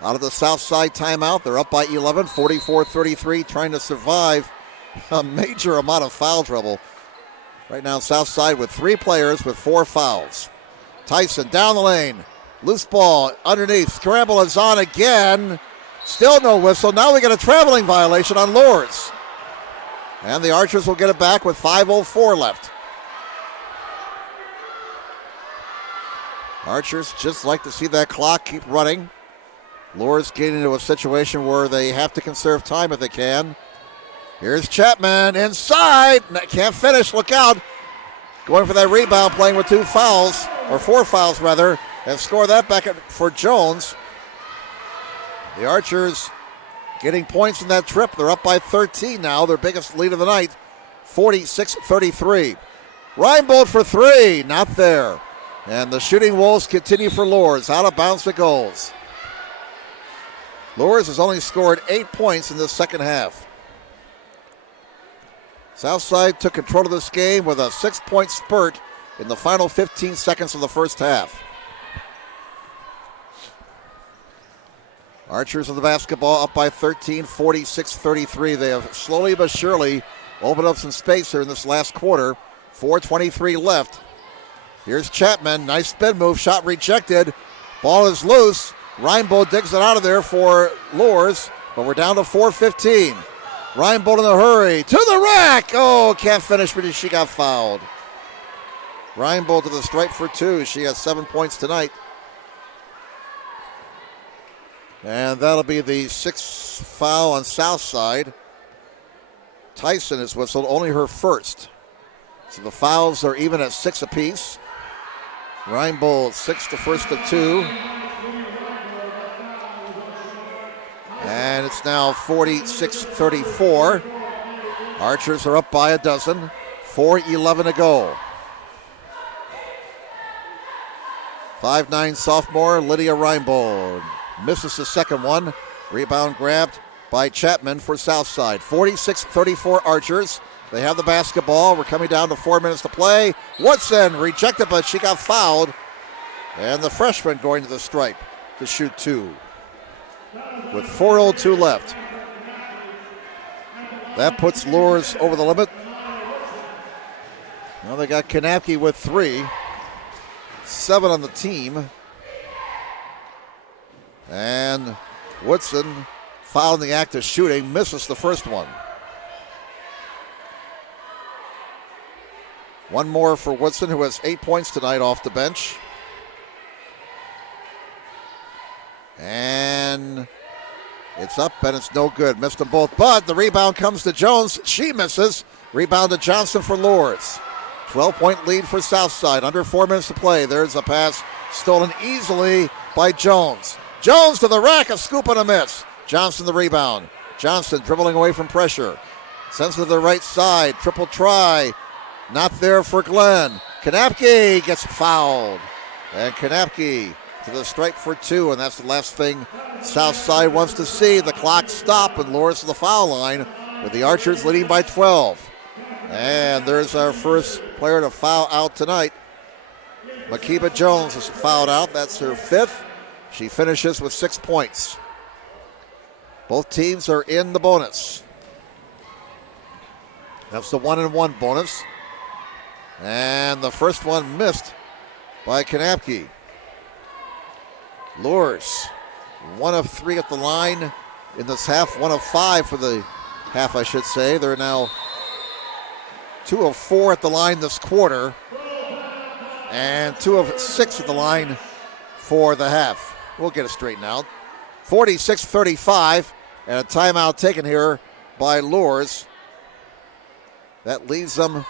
Out of the Southside timeout, they're up by 11, 44-33, trying to survive a major amount of foul trouble. Right now, Southside with 3 players with 4 fouls. Tyson down the lane. Loose ball underneath. Scramble is on again. Still no whistle. Now we get a traveling violation on Luers. And the Archers will get it back with 5:04 left. Archers just like to see that clock keep running. Luers getting into a situation where they have to conserve time if they can. Here's Chapman inside. Can't finish. Look out. Going for that rebound, playing with 2 fouls, or 4 fouls rather, and score that back for Jones. The Archers getting points in that trip. They're up by 13 now, their biggest lead of the night, 46-33. Reinbold for 3, not there. And the shooting wolves continue for Luers. Out of bounds it goes. Luers has only scored 8 points in the second half. Southside took control of this game with a 6-point spurt in the final 15 seconds of the first half. Archers of the basketball up by 13, 46-33. They have slowly but surely opened up some space here in this last quarter. 4:23 left. Here's Chapman. Nice spin move. Shot rejected. Ball is loose. Reinbold digs it out of there for Luers, but we're down to 4:15. Reinbold in a hurry. To the rack. Oh, can't finish because she got fouled. Reinbold to the stripe for 2. She has 7 points tonight. And that'll be the 6th foul on Southside. Tyson is whistled, only her first. So the fouls are even at 6 apiece. Reinbold 6, the first of 2. And it's now 46-34. Archers are up by a dozen. 4:11 to go. 5'9" sophomore Lydia Reinbold misses the second one. Rebound grabbed by Chapman for Southside. 46-34 Archers. They have the basketball. We're coming down to 4 minutes to play. Woodson rejected, but she got fouled. And the freshman going to the stripe to shoot 2. With 4:02 left. That puts Luers over the limit. Now they got Kanapke with 3. 7 on the team. And Woodson, fouled in the act of shooting, misses the first one. One more for Woodson, who has 8 points tonight off the bench. And it's up and it's no good. Missed them both, but the rebound comes to Jones. She misses. Rebound to Johnson for Luers. 12-point lead for Southside. Under 4 minutes to play. There's a pass stolen easily by Jones. Jones to the rack, a scoop and a miss. Johnson the rebound. Johnson dribbling away from pressure. Sends it to the right side. Triple try. Not there for Glenn. Kanapke gets fouled. And Kanapke to the stripe for 2, and that's the last thing Southside wants to see. The clock stop and Luers to the foul line with the Archers leading by 12. And there's our first player to foul out tonight. Makiba Jones is fouled out. That's her 5th. She finishes with 6 points. Both teams are in the bonus. That's the 1-and-1 bonus. And the first one missed by Kanapke. Luers, 1 of 3 at the line in this half, 1 of 5 for the half, I should say. They're now 2 of 4 at the line this quarter, and 2 of 6 at the line for the half. We'll get it straightened out. 46-35, and a timeout taken here by Luers. That leaves them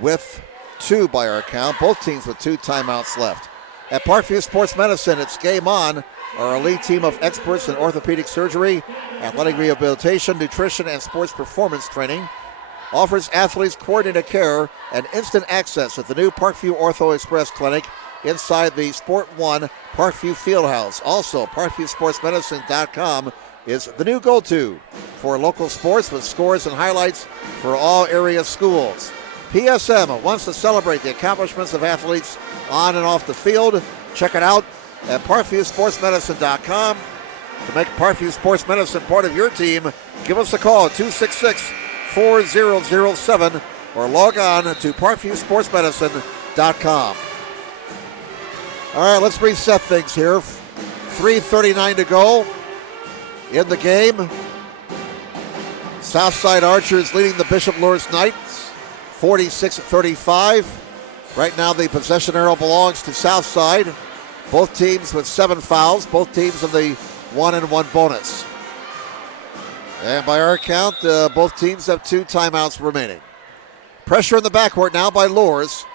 with 2 by our count, both teams with 2 timeouts left. At Parkview Sports Medicine, it's game on. Our elite team of experts in orthopedic surgery, athletic rehabilitation, nutrition, and sports performance training offers athletes coordinated care and instant access at the new Parkview Ortho Express Clinic inside the Sport One Parkview Fieldhouse. Also, ParkviewSportsMedicine.com is the new go-to for local sports with scores and highlights for all area schools. PSM wants to celebrate the accomplishments of athletes on and off the field. Check it out at ParkviewSportsMedicine.com. To make Parkview Sports Medicine part of your team, give us a call at 266-4007 or log on to ParkviewSportsMedicine.com. All right, let's reset things here. 3:39 to go in the game. Southside Archers leading the Bishop Luers Knights 46-35. Right now the possession arrow belongs to Southside. Both teams with 7 fouls. Both teams in the 1-and-1 bonus. And by our count, both teams have 2 timeouts remaining. Pressure in the backcourt now by Luers.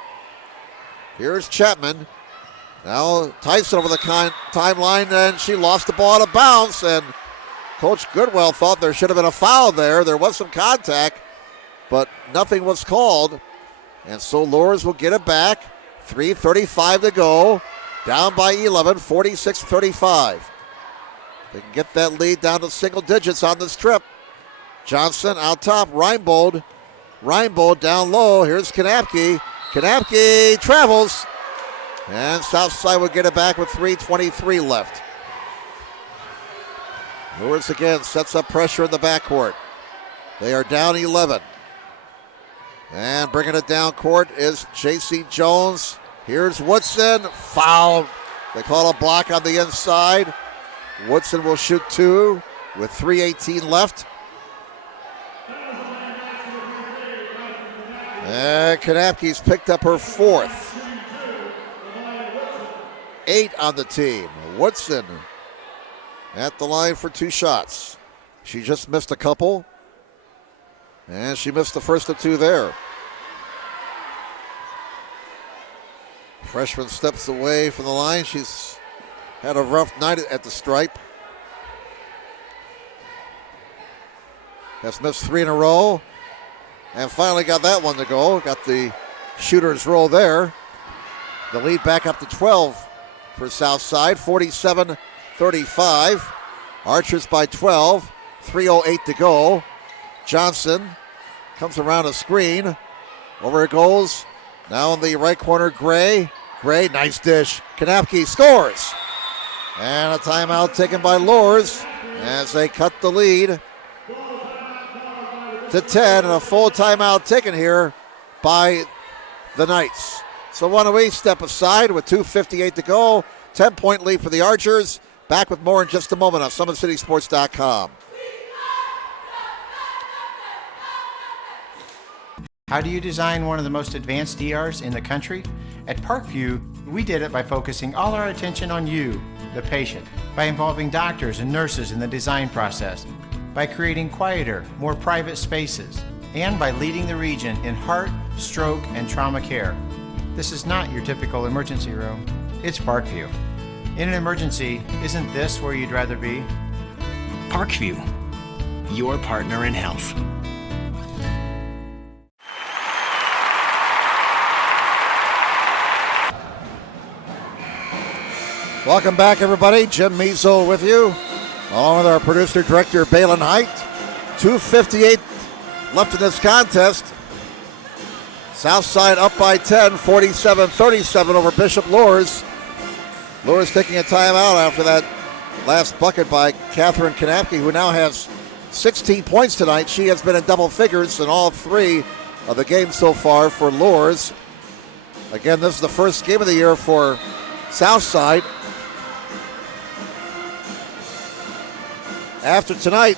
Here's Chapman. Now Tyson over the timeline, and she lost the ball out of bounds, and Coach Goodwell thought there should have been a foul there. There was some contact, but nothing was called. And so Luers will get it back. 3:35 to go. Down by 11, 46-35. They can get that lead down to single digits on this trip. Johnson out top, Reinbold. Reinbold down low. Here's Kanapke. Kanapke travels. And Southside will get it back with 3:23 left. Luers again sets up pressure in the backcourt. They are down 11. And bringing it down court is J.C. Jones. Here's Woodson. Foul. They call a block on the inside. Woodson will shoot 2 with 3:18 left. And Kanapke's picked up her 4th. 8 on the team. Woodson at the line for 2 shots. She just missed a couple. And she missed the first of 2 there. Freshman steps away from the line. She's had a rough night at the stripe. Has missed 3 in a row. And finally got that one to go. Got the shooter's roll there. The lead back up to 12 for Southside. 47-35. Archers by 12. 3:08 to go. Johnson comes around a screen. Over it goes. Now in the right corner, Gray. Gray, nice dish. Kanapke scores. And a timeout taken by Luers as they cut the lead to 10. And a full timeout taken here by the Knights. So why don't we step aside with 2:58 to go. 10-point lead for the Archers. Back with more in just a moment on SummitCitySports.com. How do you design one of the most advanced ERs in the country? At Parkview, we did it by focusing all our attention on you, the patient, by involving doctors and nurses in the design process, by creating quieter, more private spaces, and by leading the region in heart, stroke, and trauma care. This is not your typical emergency room. It's Parkview. In an emergency, isn't this where you'd rather be? Parkview, your partner in health. Welcome back, everybody. Jim Measle with you, along with our producer-director, Balin Height. 2:58 left in this contest. Southside up by 10, 47-37 over Bishop Luers. Luers taking a timeout after that last bucket by Catherine Kanapke, who now has 16 points tonight. She has been in double figures in all 3 of the games so far for Luers. Again, this is the first game of the year for Southside. After tonight,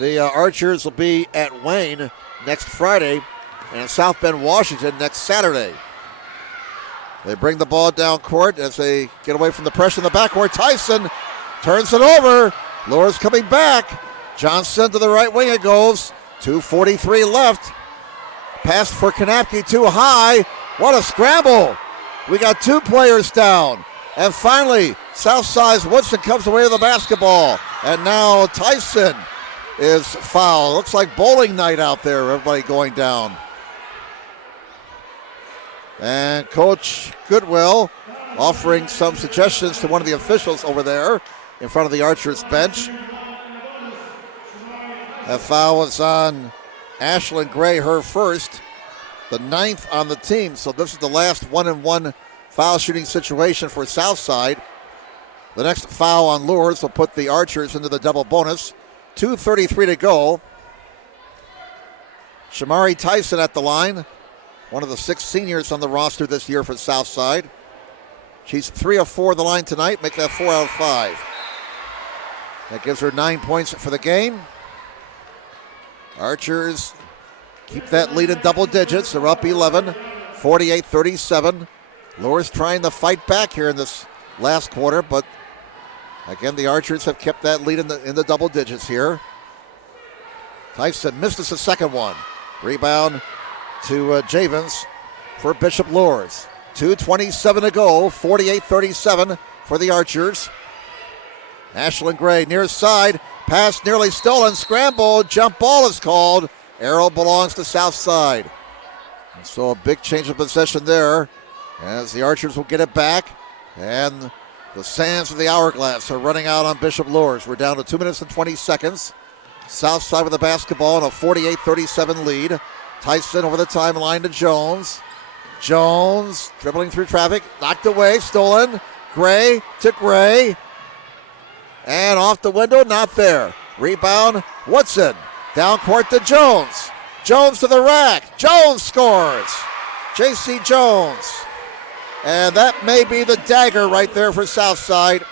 the Archers will be at Wayne next Friday and South Bend, Washington next Saturday. They bring the ball down court as they get away from the pressure in the backcourt. Tyson turns it over. Luers coming back. Johnson to the right wing it goes. 2:43 left. Pass for Kanapke too high. What a scramble. We got 2 players down. And finally, Southside's Woodson comes away with the basketball. And now Tyson is fouled. Looks like bowling night out there, everybody going down. And Coach Goodwill offering some suggestions to one of the officials over there in front of the Archers bench. That foul was on Ashlyn Gray, her first, the 9th on the team. So this is the last 1-and-1 foul shooting situation for Southside. The next foul on Luers will put the Archers into the double bonus. 2:33 to go. Shamari Tyson at the line, one of the 6 seniors on the roster this year for Southside. She's 3 of 4 on the line tonight, make that 4 out of 5. That gives her 9 points for the game. Archers keep that lead in double digits. They're up 11, 48-37. Luers trying to fight back here in this last quarter, but again, the Archers have kept that lead in the double digits here. Tyson misses the second one. Rebound to Javens for Bishop Luers. 2:27 to go, 48-37 for the Archers. Ashlyn Gray near side, pass nearly stolen, scramble, jump ball is called. Arrow belongs to Southside. And so a big change of possession there as the Archers will get it back. And the sands of the hourglass are running out on Bishop Luers. We're down to 2 minutes and 20 seconds. Southside with the basketball in a 48-37 lead. Tyson over the timeline to Jones. Jones dribbling through traffic, knocked away, stolen. Gray to Gray. And off the window, not there. Rebound, Woodson. Down court to Jones. Jones to the rack. Jones scores. J.C. Jones. And that may be the dagger right there for Southside.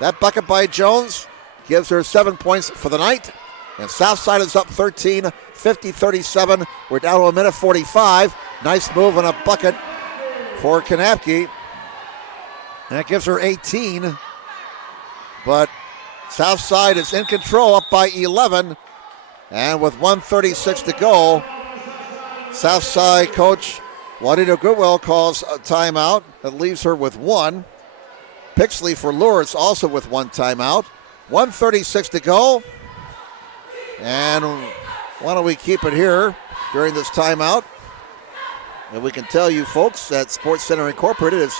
That bucket by Jones gives her 7 points for the night. And Southside is up 13, 50-37. We're down to a minute 45. Nice move and a bucket for Kanapke. That gives her 18. But Southside is in control, up by 11. And with 1:36 to go, Southside coach Juanita Goodwill calls a timeout. That leaves her with 1. Pixley for Luers also with 1 timeout. 1:36 to go. And why don't we keep it here during this timeout? And we can tell you folks that Sports Center Incorporated is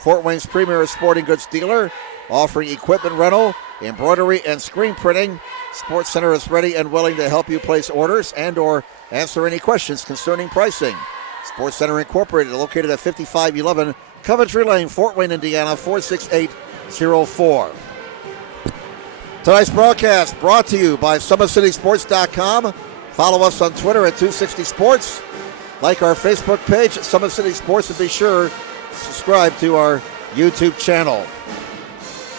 Fort Wayne's premier sporting goods dealer, offering equipment rental, embroidery, and screen printing. Sports Center is ready and willing to help you place orders and or answer any questions concerning pricing. Sports Center Incorporated, located at 5511 Coventry Lane, Fort Wayne, Indiana, 46804. Tonight's broadcast brought to you by SummitCitySports.com. Follow us on Twitter at 260sports. Like our Facebook page at Summit City Sports, and be sure to subscribe to our YouTube channel.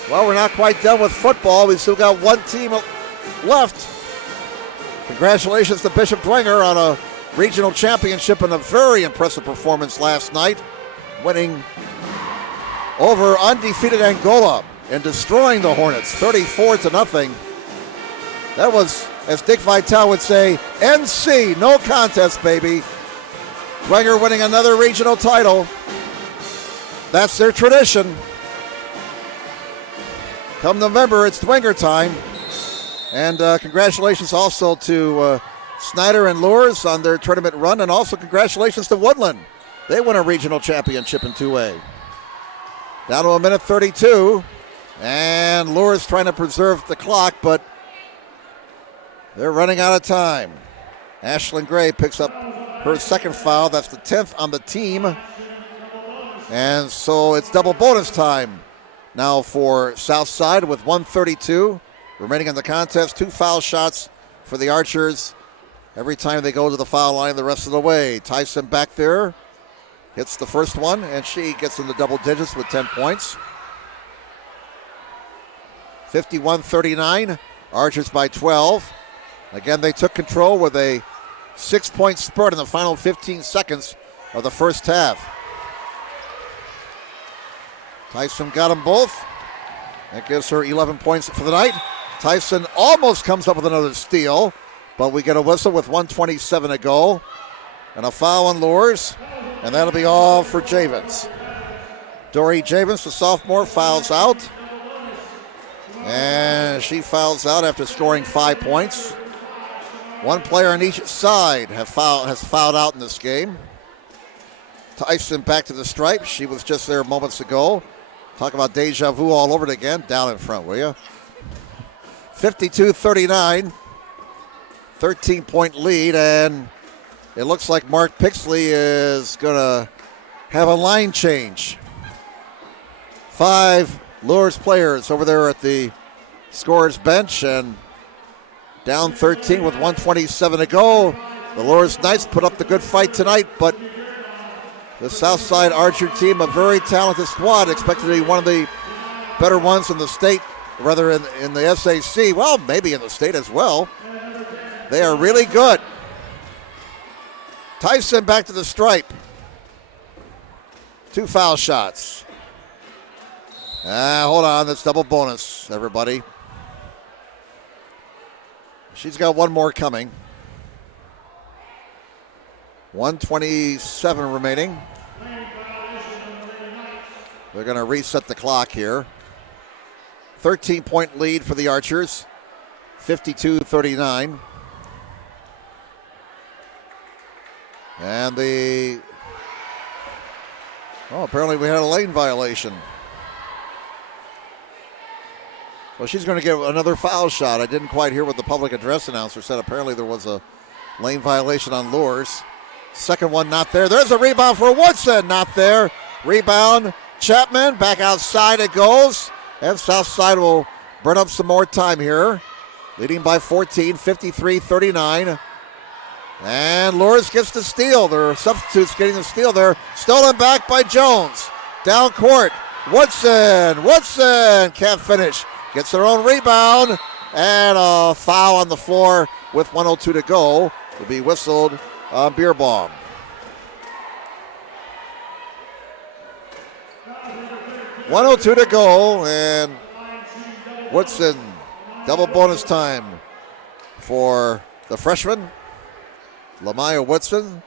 Well, we're not quite done with football. We've still got 1 team left. Congratulations to Bishop Dwenger on a regional championship and a very impressive performance last night, winning over undefeated Angola and destroying the Hornets 34-0. That was, as Dick Vitale would say, NC, no contest, baby. Dwenger winning another regional title. That's their tradition. Come November, it's Dwenger time. And congratulations also to Snyder and Luers on their tournament run, and also congratulations to Woodland. They won a regional championship in 2A. Down to a minute 32, and Luers trying to preserve the clock, but they're running out of time. Ashlyn Gray picks up her second foul. That's the 10th on the team. And so it's double bonus time now for Southside with 1:32 remaining in the contest. 2 foul shots for the Archers every time they go to the foul line the rest of the way. Tyson back there hits the first one, and she gets in the double digits with 10 points. 51-39, Archers by 12. Again, they took control with a 6-point spurt in the final 15 seconds of the first half. Tyson got them both, That gives her 11 points for the night. Tyson almost comes up with another steal, but we get a whistle with 1:27 to go. And a foul on Luers, and that'll be all for Javens. Dory Javens, the sophomore, fouls out. And she fouls out after scoring 5 points. One player on each side has fouled out in this game. Tyson back to the stripe. She was just there moments ago. Talk about deja vu all over it again. Down in front, will you? 52-39. 13-point lead, and it looks like Mark Pixley is going to have a line change. 5 Luers players over there at the scorer's bench, and down 13 with 1:27 to go. The Luers Knights put up the good fight tonight, but the Southside Archer team, a very talented squad, expected to be one of the better ones in the state, rather in the SAC. Well, maybe in the state as well. They are really good. Tyson back to the stripe. 2 foul shots. Hold on, that's double bonus, everybody. She's got one more coming. 1:27 remaining. They're going to reset the clock here. 13-point lead for the Archers. 52-39. And apparently we had a lane violation. Well, she's going to get another foul shot. I didn't quite hear what the public address announcer said. Apparently there was a lane violation on Luers. Second one not there. There's a rebound for Woodson. Not there. Rebound. Chapman. Back outside it goes. And Southside will burn up some more time here. Leading by 14, 53-39. And Luers gets the steal. Their substitutes getting the steal there. Stolen back by Jones. Down court. Woodson can't finish. Gets their own rebound. And a foul on the floor with 1:02 to go. Will be whistled on Beerbaum. .102 to go. And Woodson, double bonus time for the freshman. Lamaya Woodson.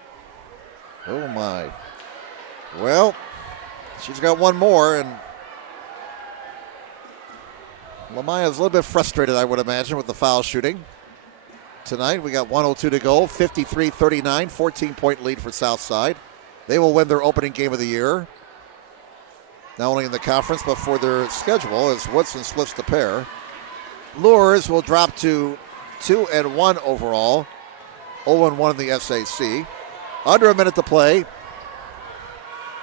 Oh my. Well, she's got one more, and Lamaya's a little bit frustrated, I would imagine, with the foul shooting. Tonight we got 1:02 to go, 53-39, 14-point lead for Southside. They will win their opening game of the year, not only in the conference, but for their schedule as Woodson splits the pair. Luers will drop to 2-1 overall. 0-1 in the SAC. Under a minute to play.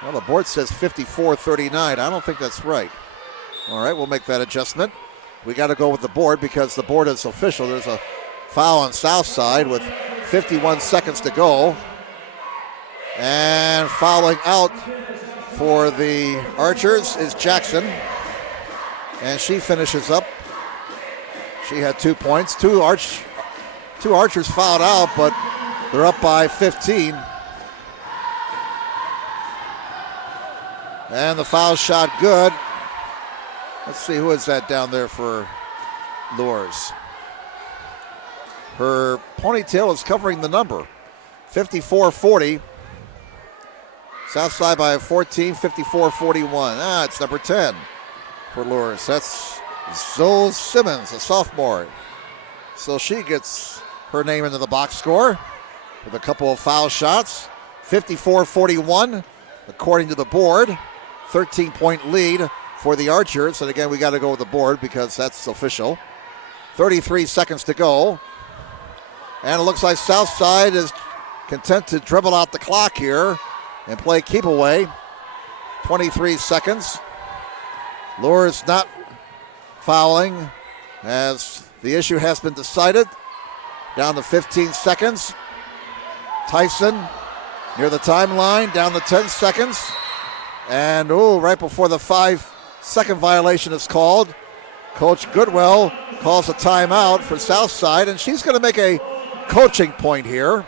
Well, the board says 54-39. I don't think that's right. All right, we'll make that adjustment. We got to go with the board because the board is official. There's a foul on Southside with 51 seconds to go. And fouling out for the Archers is Jackson. And she finishes up. She had 2 points. Two Archers fouled out, but they're up by 15. And the foul shot good. Let's see, who is that down there for Luers? Her ponytail is covering the number. 54-40. Southside by 14, 54-41. It's number 10 for Luers. That's Zoe Simmons, a sophomore. So she gets her name into the box score with a couple of foul shots. 54-41, according to the board. 13-point lead for the Archers. And again, we got to go with the board because that's official. 33 seconds to go. And it looks like Southside is content to dribble out the clock here and play keep away. 23 seconds. Luers not fouling as the issue has been decided. Down to 15 seconds. Tyson near the timeline, down to 10 seconds. And right before the 5-second violation is called, Coach Goodwell calls a timeout for Southside, and she's going to make a coaching point here.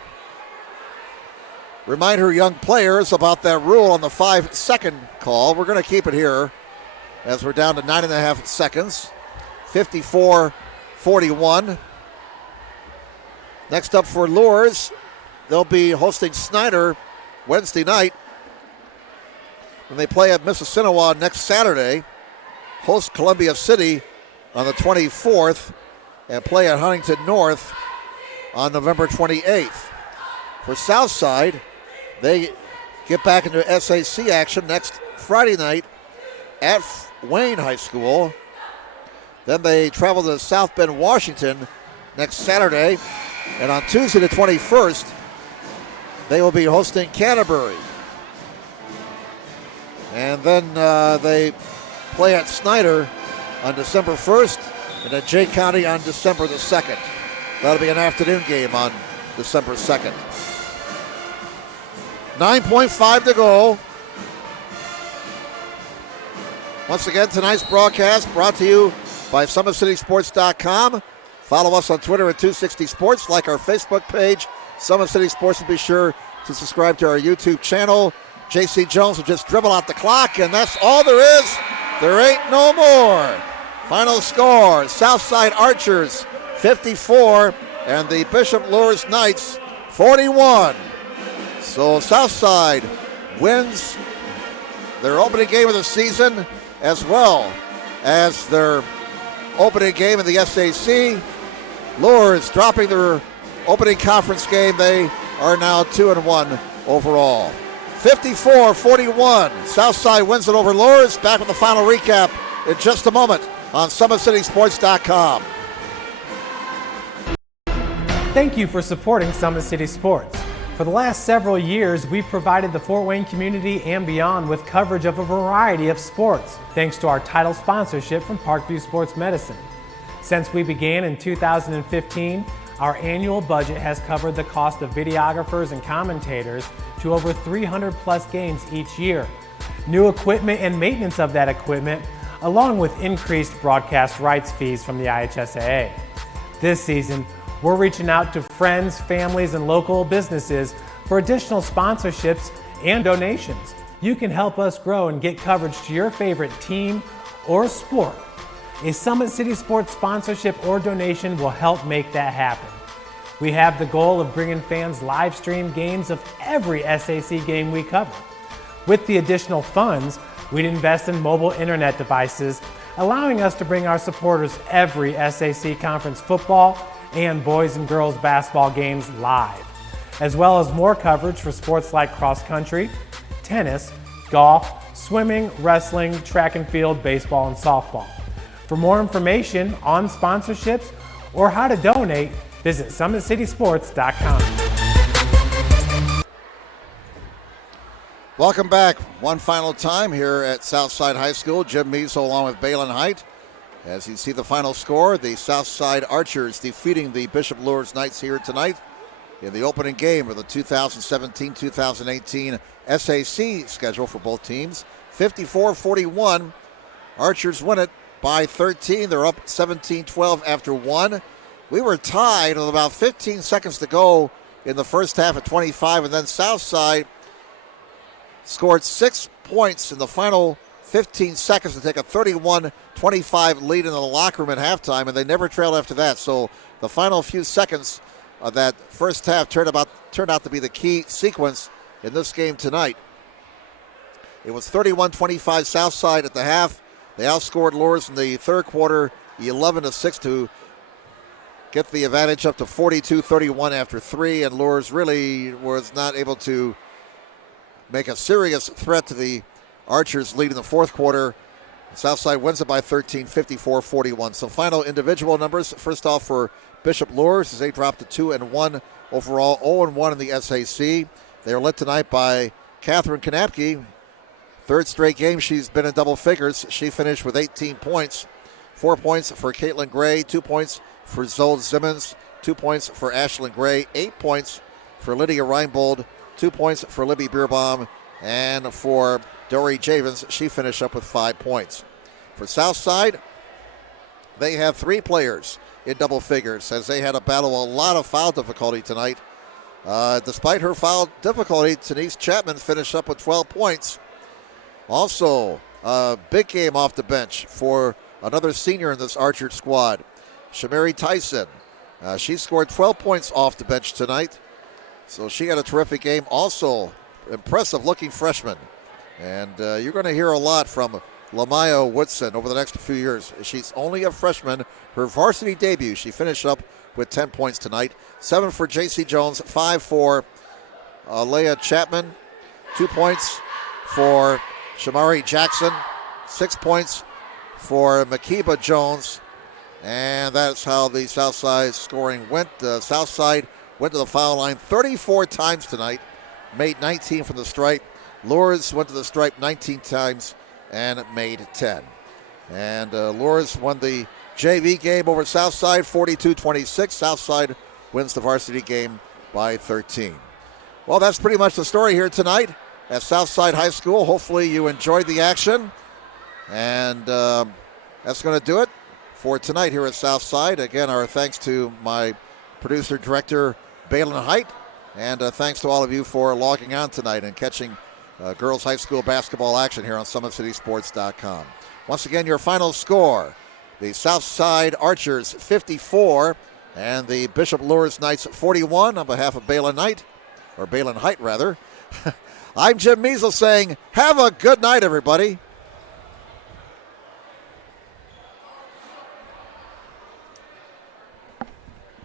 Remind her young players about that rule on the 5-second call. We're going to keep it here as we're down to 9.5 seconds. 54-41. Next up for Luers, they'll be hosting Snyder Wednesday night. When they play at Mississinawa next Saturday, host Columbia City on the 24th, and play at Huntington North on November 28th. For Southside, they get back into SAC action next Friday night at Wayne High School. Then they travel to South Bend, Washington next Saturday. And on Tuesday the 21st, they will be hosting Canterbury. And then they play at Snyder on December 1st and at Jay County on December the 2nd. That'll be an afternoon game on December 2nd. 9.5 to go. Once again, tonight's broadcast brought to you by SummitCitySports.com. Follow us on Twitter at 260 Sports. Like our Facebook page, Summit City Sports, and be sure to subscribe to our YouTube channel. J.C. Jones will just dribble out the clock, and that's all there is. There ain't no more. Final score, Southside Archers 54 and the Bishop Luers Knights 41. So Southside wins their opening game of the season as well as their opening game in the SAC. Luers dropping their opening conference game. They are now 2-1 overall. 54-41. Southside wins it over Luers. Back with the final recap in just a moment on SummitCitySports.com. Thank you for supporting Summit City Sports. For the last several years, we've provided the Fort Wayne community and beyond with coverage of a variety of sports, thanks to our title sponsorship from Parkview Sports Medicine. Since we began in 2015, our annual budget has covered the cost of videographers and commentators to over 300 plus games each year. New equipment and maintenance of that equipment, along with increased broadcast rights fees from the IHSAA. This season, we're reaching out to friends, families, and local businesses for additional sponsorships and donations. You can help us grow and get coverage to your favorite team or sport. A Summit City Sports sponsorship or donation will help make that happen. We have the goal of bringing fans live stream games of every SAC game we cover. With the additional funds, we'd invest in mobile internet devices, allowing us to bring our supporters every SAC conference football and boys and girls basketball games live, as well as more coverage for sports like cross country, tennis, golf, swimming, wrestling, track and field, baseball, and softball. For more information on sponsorships or how to donate, visit SummitCitySports.com. Welcome back one final time here at Southside High School. Jim Measo along with Balin Height. As you see the final score, the Southside Archers defeating the Bishop Luers Knights here tonight in the opening game of the 2017-2018 SAC schedule for both teams. 54-41. Archers win it by 13. They're up 17-12 after one. We were tied with about 15 seconds to go in the first half at 25, and then Southside scored 6 points in the final 15 seconds to take a 31-25 lead in the locker room at halftime, and they never trailed after that. So the final few seconds of that first half turned out to be the key sequence in this game tonight. It was 31-25 Southside at the half. They outscored Luers in the third quarter 11-6 to get the advantage up to 42-31 after three, and Luers really was not able to make a serious threat to the Archers lead in the fourth quarter. Southside wins it by 13, 54-41. So final individual numbers. First off for Bishop Luers as they drop to 2-1 overall, 0-1 in the SAC. They are led tonight by Catherine Kanapke. Third straight game she's been in double figures. She finished with 18 points. 4 points for Caitlin Gray, 2 points for Zoe Simmons, 2 points for Ashlyn Gray, 8 points for Lydia Reinbold, 2 points for Libby Beerbaum, and for Dory Javens, she finished up with 5 points. For Southside, they have 3 players in double figures as they had to battle a lot of foul difficulty tonight. Despite her foul difficulty, Denise Chapman finished up with 12 points. Also, Big game off the bench for another senior in this Archer squad, Shamari Tyson. She scored 12 points off the bench tonight, so she had a terrific game. Also, impressive-looking freshman. And you're going to hear a lot from Lamayo Woodson over the next few years. She's only a freshman. Her varsity debut, she finished up with 10 points tonight. 7 for J.C. Jones, 5 for Leah Chapman, 2 points for Shamari Jackson, 6 points for Makiba Jones. And that's how the Southside scoring went. Southside went to the foul line 34 times tonight, made 19 from the stripe. Luers went to the stripe 19 times and made 10. And Luers won the JV game over Southside 42-26. Southside wins the varsity game by 13. Well, that's pretty much the story here tonight at Southside High School. Hopefully you enjoyed the action. And that's going to do it for tonight here at Southside. Again, our thanks to my producer-director, Balin Height. And thanks to all of you for logging on tonight and catching girls high school basketball action here on SummitCitySports.com. Once again, your final score, the Southside Archers 54 and the Bishop Luers Knights 41. On behalf of Balin Height, I'm Jim Measles saying, have a good night, everybody.